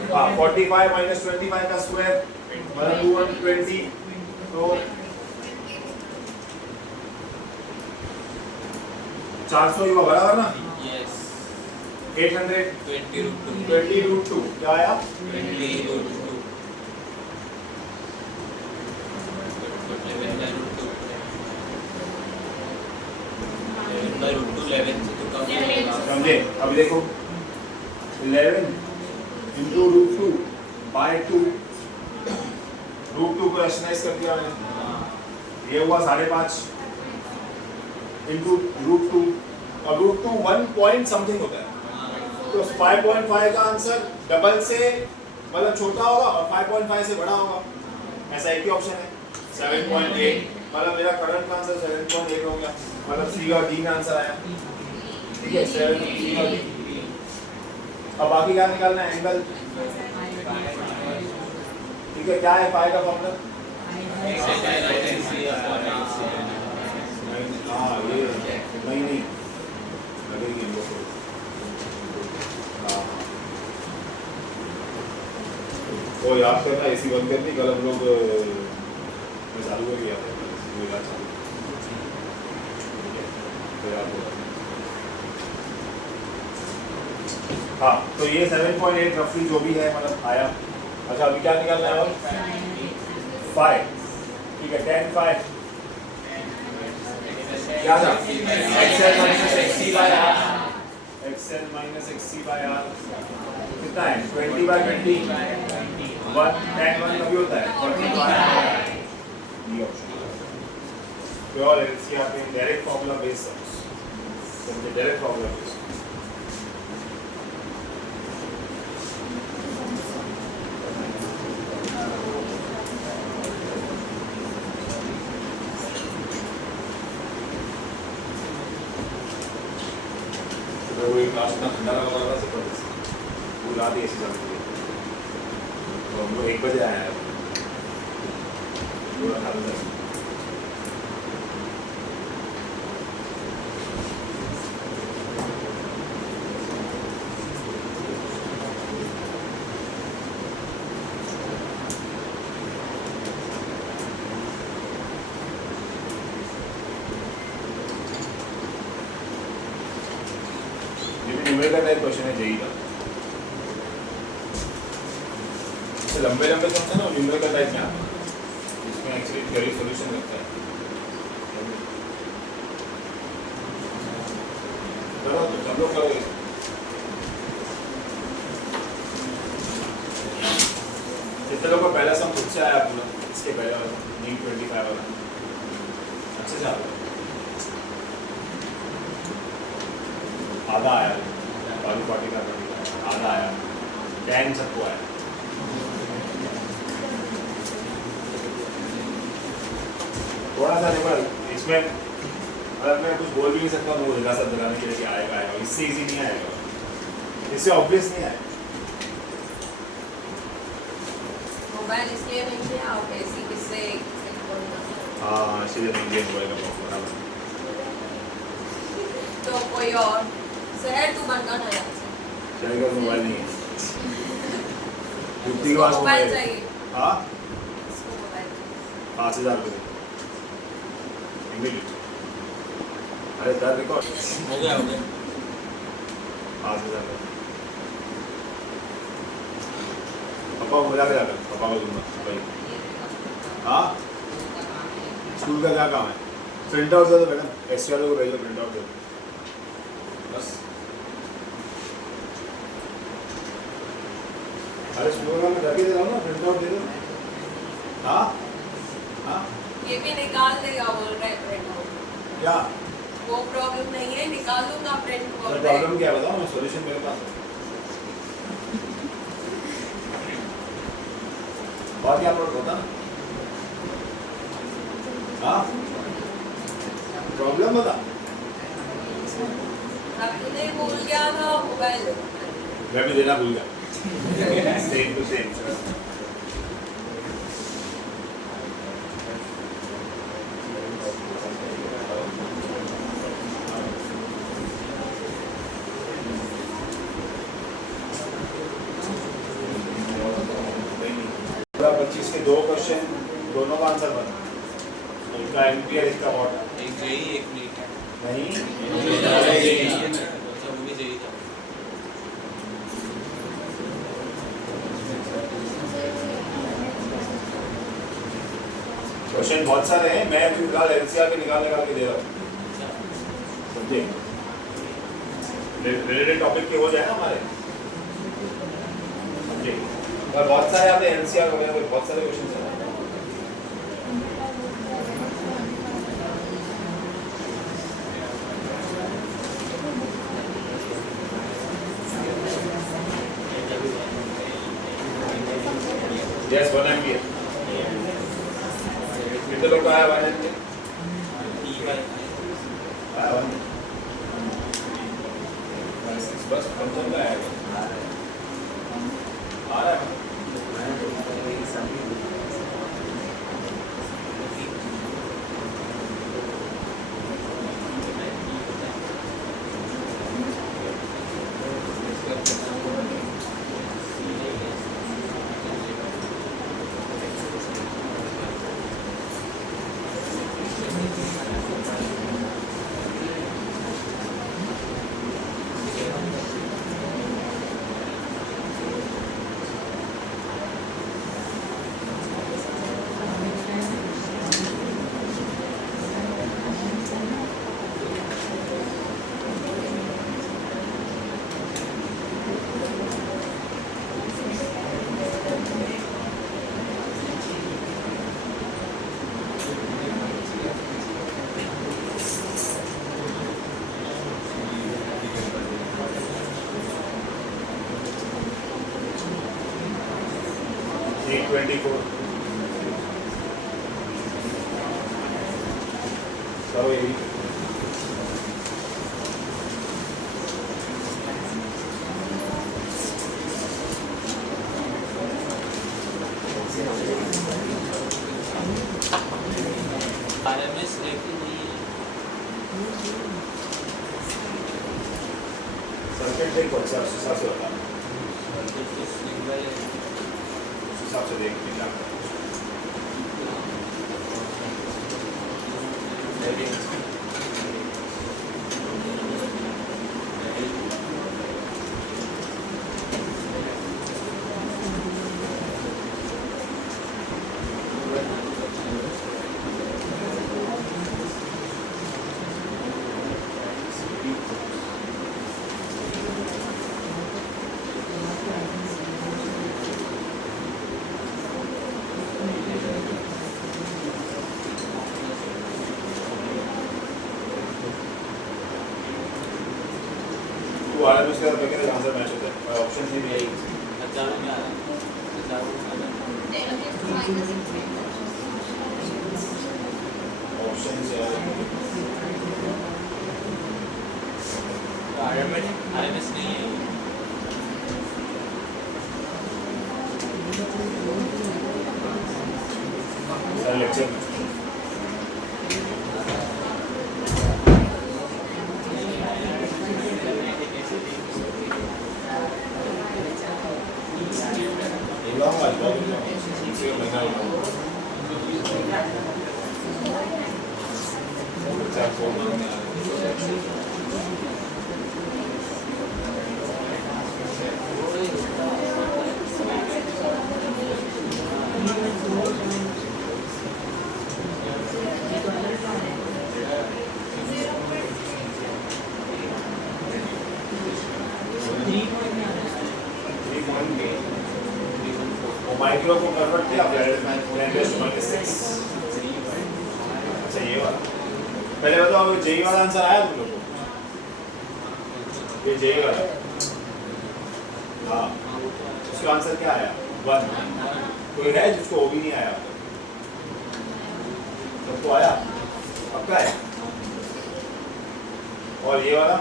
45 माइनस 25 का स्क्वायर मतलब 220, तो 400 ही हुआ, बराबर ना? 800 20 रूट 2 क्या आया? 20 रूट 2 समझे? अभी देखो 11 इंटू रूट 2 बाय 2, रूट 2 को रैशनलाइज कर दिया मैंने, ये हुआ 5.5 इंटू रूट 2, और रूट 2 1 पॉइंट समथिंग होता है, तो 5.5 का आंसर डबल से मतलब छोटा होगा और 5.5 से बड़ा होगा, ऐसा एक ही ऑप्शन है। 7.8 मतलब मेरा करंट का आंसर 7.8 हो गया, मतलब सी और डी में आंसर आया। ठीक है, 7 सी और डी। अब बाकी क्या निकालना है? एंगल। ठीक है, क्या है फाई का फॉर्मूला? हाँ, ये नहीं लगेगी लोग। हाँ, तो याद करना, एसी बंद कर दी कल हम लोग, मैं चालू हो गया था, तो याद होगा। हाँ, तो ये 7.8 रफली जो भी है मतलब आया। अच्छा, अभी क्या निकालना है? और 5। ठीक है, 10 5 क्या था? XL minus XC by R, XL minus XC by R कितना है 20 by 20 1 10 1 कभी होता है 40 by ये ऑप्शन प्योर LCR में डायरेक्ट फॉर्मूला बेस समझे डायरेक्ट फॉर्मूला बेस वो एक क्लास में ठंडा लगा था सब वो रात ऐसी चलती है तो हम लोग 1 बजे आया पूरा हाल है न्यूमेरिकल टाइप क्वेश्चन है जेई का इससे लंबे लंबे जो होते हैं ना न्यूमेरिकल टाइप में आता है इसमें एक्चुअली थ्योरी सॉल्यूशन लगता है करो तो सब लोग करोगे जितने लोगों को पहला सम खुद से आया पूरा इसके पहले वाला नीट 25 वाला अच्छे से आता आधा आया बालू पार्टी का आधा आया 10 सबको आया थोड़ा सा देखो इसमें अगर मैं कुछ बोल भी नहीं सकता हूँ जगह सब दिलाने के लिए कि आएगा आएगा इससे इजी नहीं आएगा इससे ऑब्वियस नहीं आएगा मोबाइल इसलिए नहीं किया आप ऐसी किससे हाँ इसलिए नहीं दिया मोबाइल का बराबर तो कोई और शहर तू बनता ना यार शहर का मोबाइल नहीं है युक्ति के पास मोबाइल चाहिए हाँ इसको मोबाइल 5000 रुपये इमीडिएट अरे कर रिकॉर्ड हो गया 5000 पापा को मजा कर पापा को दूंगा भाई हाँ स्कूल का क्या काम है प्रिंट आउट दे दो मैडम एक्स्ट्रा लोगों को भेजो प्रिंट आउट दे दो बस अरे स्कूल में जाके दे रहा हूँ ना प्रिंट आउट दे दो हाँ हाँ ये भी निकाल देगा बोल रहे हैं प्रिंट आउट क्या वो प्रॉब्लम नहीं है निकाल दूंगा प्रिंट बोल रहे प्रॉब्लम क्या है बताओ मैं सॉल्यूशन मेरे पास है और क्या प्रॉब्लम होता हाँ प्रॉब्लम बता अब तूने भूल गया था मोबाइल मैं भी देना भूल गया सेम टू सेम पूरा 25 के 2 क्वेश्चन दोनों का आंसर बना तो इनका एमपीआर इसका वॉट है एक जेई एक नीट है नहीं अच्छा वो भी जेई था क्वेश्चन बहुत सारे हैं मैं अभी फिलहाल एलसीआर के निकाल के दे रहा हूँ समझे रिलेटेड टॉपिक के हो जाए ना हमारे समझे और बहुत सारे आते हैं एलसीआर वगैरह बहुत सारे क्वेश्चन हैं Yes, 1 MBA. कितने लोग आया 1 MBA? आया 1. बस पंचम का आएगा. आ रहा है. 824 करो ये भी RMS एक ही नहीं है। सर्किट देख कौन सा उस हिसाब से बता सर्किट तो सिंगल है। उस हिसाब से देख के क्या करना तू RMS का वगैरह आंसर मैच होता है और ऑप्शन भी यही अचानक में आ रहा है। अचानक में आ रहा है। 10 raised to minus 6. ऑप्शन से RMS नहीं है। सर लेक्चर में लॉन्ग आज बहुत इसे महीना चार फोन में माइक्रो को कन्वर्ट किया अच्छा ये वाला पहले बताओ जेई वाला आंसर आया तुम लोग को ये जेई वाला हाँ उसका आंसर क्या आया 1 कोई है जिसको वो भी नहीं आया सबको आया पक्का है और ये वाला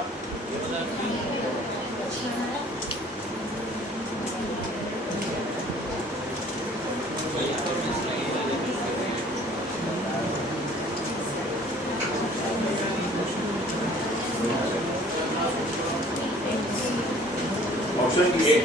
ऑप्शन ए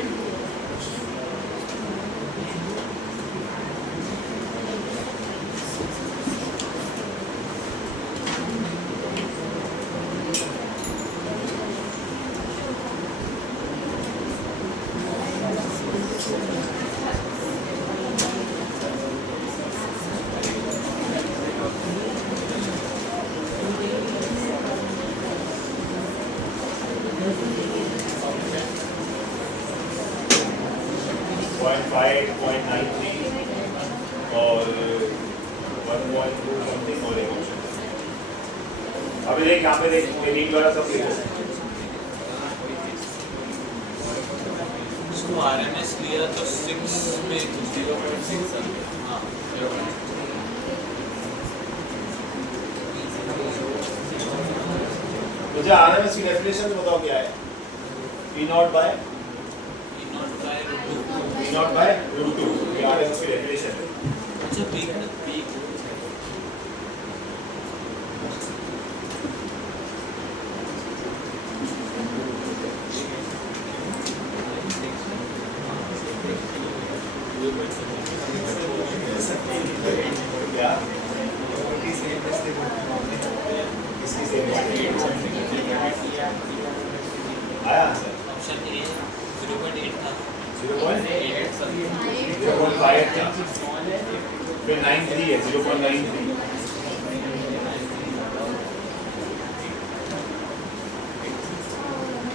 और 1.2 समथिंग और एक ऑप्शन अभी देख यहाँ पे देख रीड वाला सब लिखो इसको RMS लिया तो 6 में 0.6 हाँ 0.6 मुझे RMS की डेफिनेशन बताओ क्या है P0 by P0 by root 2 ये RMS की डेफिनेशन है अच्छा पीक क्या इसकी सेम आया आंसर ऑप्शन ए 0.8 था 0.8 0.8 0.5 था फिर 93 है 0.93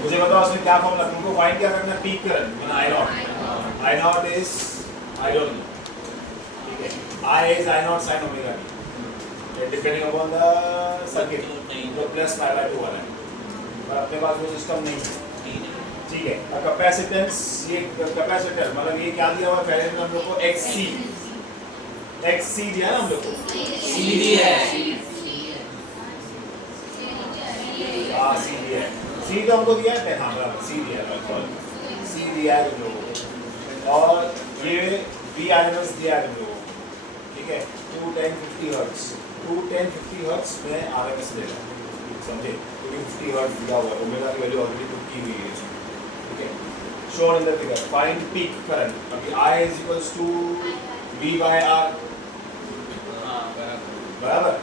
मुझे बताओ उसमें क्या फॉर्मूला तुमको फाइंड क्या करना है peak current I naught is I don't know ठीक है I is I naught sin omega t depending upon the circuit तो प्लस पाई बाय 2 वाला है पर अपने पास वो सिस्टम नहीं है ठीक है। और कैपेसिटेंस, ये कैपेसिटर मतलब ये क्या दिया हुआ है फेरेड में हम लोग को, XC दिया ना हम लोग को, CD है। हाँ C दिया है, C तो हमको दिया है, हाँ बराबर C दिया है, C दिया है हम लोगों को। और ये VRMS दिया है हम लोगों को, ठीक है, 210-50 हर्ट्ज, 210-50 हर्ट्ज में RMS देगा, समझे, क्योंकि 50 हर्ट्ज दिया हुआ है, ओमेगा की वैल्यू ऑलरेडी पुट की हुई है इसमें, ठीक है। Shown in the figure, find peak current, अभी I is equals to V by R, बराबर,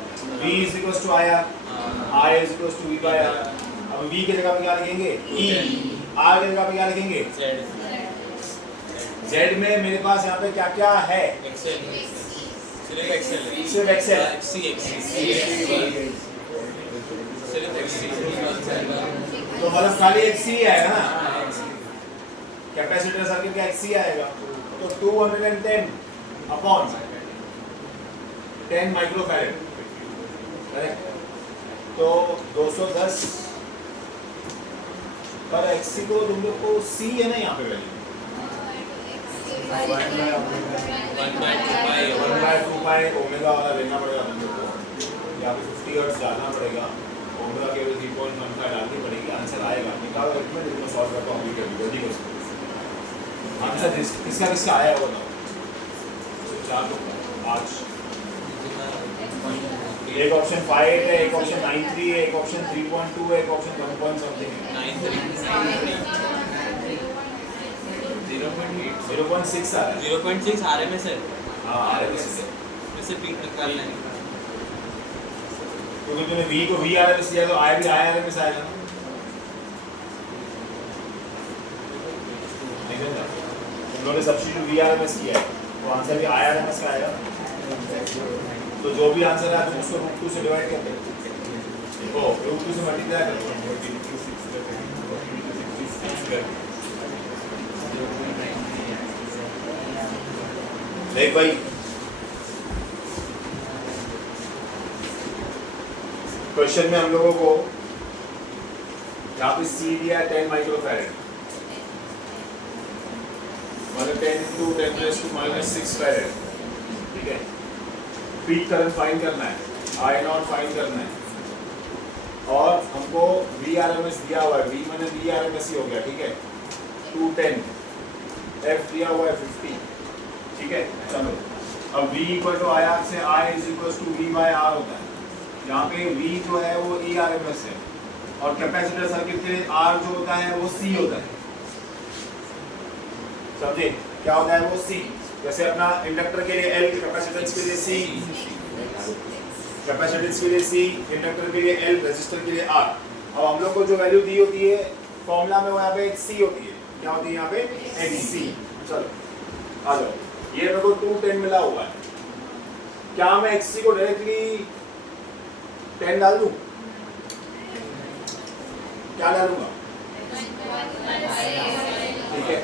V is equals to IR, I is equals to V by R। अब V की जगह पे क्या लिखेंगे, E, R की जगह पे क्या लिखेंगे, Z में मेरे पास यहाँ पे क्या क्या है, सिर्फ एक्सेल है, सिर्फ एक्सेल, तो मतलब खाली XC आएगा ना, कैपेसिटर सर्किट का XC आएगा, तो 210 अपॉन 10 माइक्रोफैरड, करेक्ट, तो 210 पर XC को तुम लोग को C है ना यहाँ पे वैल्यू, 1/2 पाई ओमेगा वाला लेना पड़ेगा तुम लोग को, यहाँ पे 50 हर्ट्ज डालना पड़ेगा, ओमेगा केवल 3.15 डालनी पड़ेगी, आंसर आएगा, निकालो एक मिनट, इसको सॉल्व करता हूँ, जल्दी करो, आंसर किसका किसका आया वो बताओ, चार लोग आज, एक ऑप्शन 5 है, एक ऑप्शन 9.3 है, एक ऑप्शन 3.2 है, एक ऑप्शन 1 point something है, 0.6 आ रहा है, 0.6 RMS है। हाँ RMS है, वैसे पीक निकालना है, क्योंकि तूने V को VRMS दिया तो I भी IRMS आएगा ना, नहीं समझा, तुम लोगों ने सब्स्टिट्यूट VRMS किया है, तो आंसर भी IRMS का आएगा, तो जो भी आंसर है तुम उसको √2 से डिवाइड कर दो, देखो √2 से मल्टीप्लाई कर दो, देख भाई क्वेश्चन में हम लोगों को यहाँ पे C दिया है 10 माइक्रोफैरड, मतलब 10 into 10⁻⁻6 फैरड, ठीक है। पीक करंट फाइंड करना है, I0 फाइंड करना है, और हमको VRMS दिया हुआ है, V मैंने VRMS ही हो गया, ठीक है, 210, F दिया हुआ है 50, ठीक है। चलो अब V इक्वल टू IR से I is equal to V by R होता है, यहाँ पे V जो है वो ERMS है, और कैपेसिटर सर्किट के लिए R जो होता है वो C होता है, समझे, क्या होता है वो C, जैसे अपना इंडक्टर के लिए L, कैपेसिटेंस के लिए C, कैपेसिटेंस के लिए C, इंडक्टर के लिए L, रेजिस्टर के लिए R। अब हम लोग को जो वैल्यू दी होती है फॉर्मूला में वो यहाँ पे XC होती है, क्या होती है यहाँ पे XC। चलो आ जाओ, ये मेरे को 210 मिला हुआ है, क्या मैं XC को डायरेक्टली 10 डाल दूं, क्या डालूंगा, ठीक है,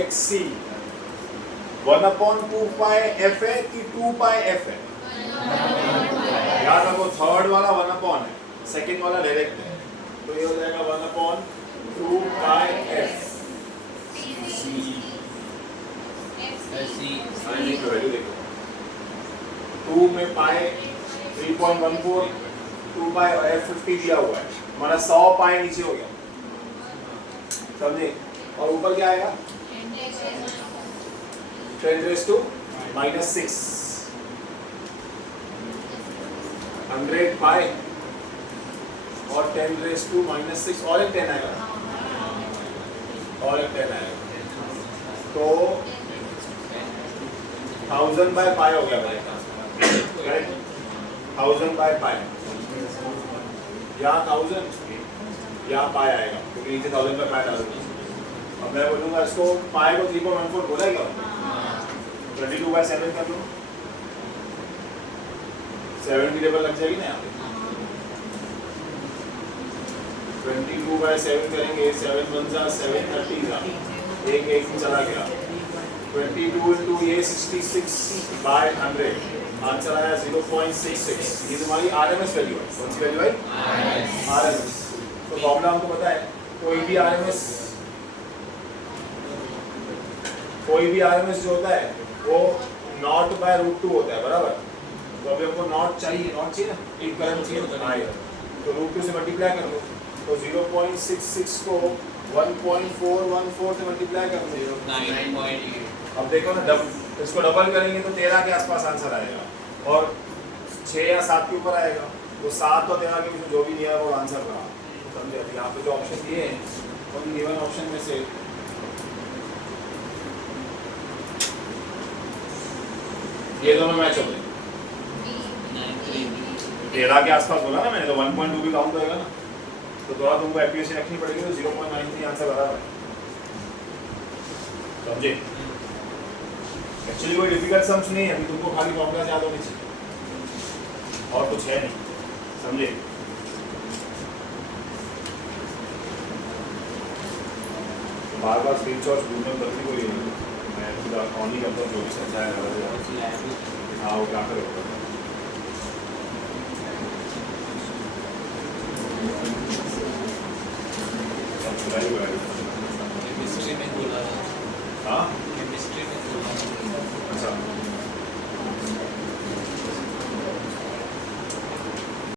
XC 1/2 पाई F है कि 2 पाई F है, याद रखो थर्ड वाला 1/, है सेकंड वाला डायरेक्ट है, तो ये हो जाएगा 1/2 पाई F वैल्यू देखो, 2 में पाई 3.14, 2 पाई और F50 दिया हुआ है, हमारा 100 पाई नीचे हो गया, समझे, और ऊपर क्या आएगा 10⁻⁻6, 100 पाई और 10⁻⁻6 और एक 10 आएगा, और एक 10 आएगा, तो 1000 बाय पाई हो गया भाई, करेक्ट, 1000 बाय पाई, यहाँ 1000 यहाँ पाई आएगा, क्योंकि नीचे 1000 बाय पाई डालूंगा। अब मैं बोलूँगा इसको पाई को 3.14 बोला क्या, 22/7 कर लो, 7 की टेबल लग जाएगी ना यहाँ पे, 22/7 करेंगे, 7 1 जा 7 30 जा, एक चला गया, 22 into ये 66/100, आंसर आया 0.66, ये तुम्हारी RMS वैल्यू है, कौन सी वैल्यू है, RMS। तो फॉर्मूला हमको पता है, कोई भी आरएमएस जो होता है वो नॉट बाय रूट 2 होता है, बराबर। तो अभी हमको नॉट चाहिए ना, एक करंट चाहिए आएगा, तो रूट 2 से मल्टीप्लाई कर लो, तो 0.66 को 1.414 से मल्टीप्लाई कर लो, 9.8। अब देखो ना, इसको डबल करेंगे तो 13 के आसपास आंसर आएगा, और 6 या 7 के ऊपर आएगा, तो 7 और 13 के बीच में जो भी नहीं आएगा वो आंसर रहा। समझे? अभी यहाँ पे जो ऑप्शन दिए हैं उन गिवन ऑप्शन में से ये दोनों मैच हो गए। 13 के आसपास बोला ना मैंने, तो 1.2 भी काउंट होएगा ना, तो थोड़ा तुमको एक्यूरेसी रखनी पड़ेगी, तो 0.93 आंसर बराबर है। समझे? एक्चुअली कोई डिफिकल्ट सम्स नहीं है, अभी तुमको खाली फॉर्मूला याद होनी चाहिए और कुछ है नहीं। समझे? बार बार स्क्रीनशॉट ढूंढने में गलती कोई नहीं, मैं पूरा ऑन ही करता हूँ, जो भी समझा है। हाँ, वो क्या करेगा, सब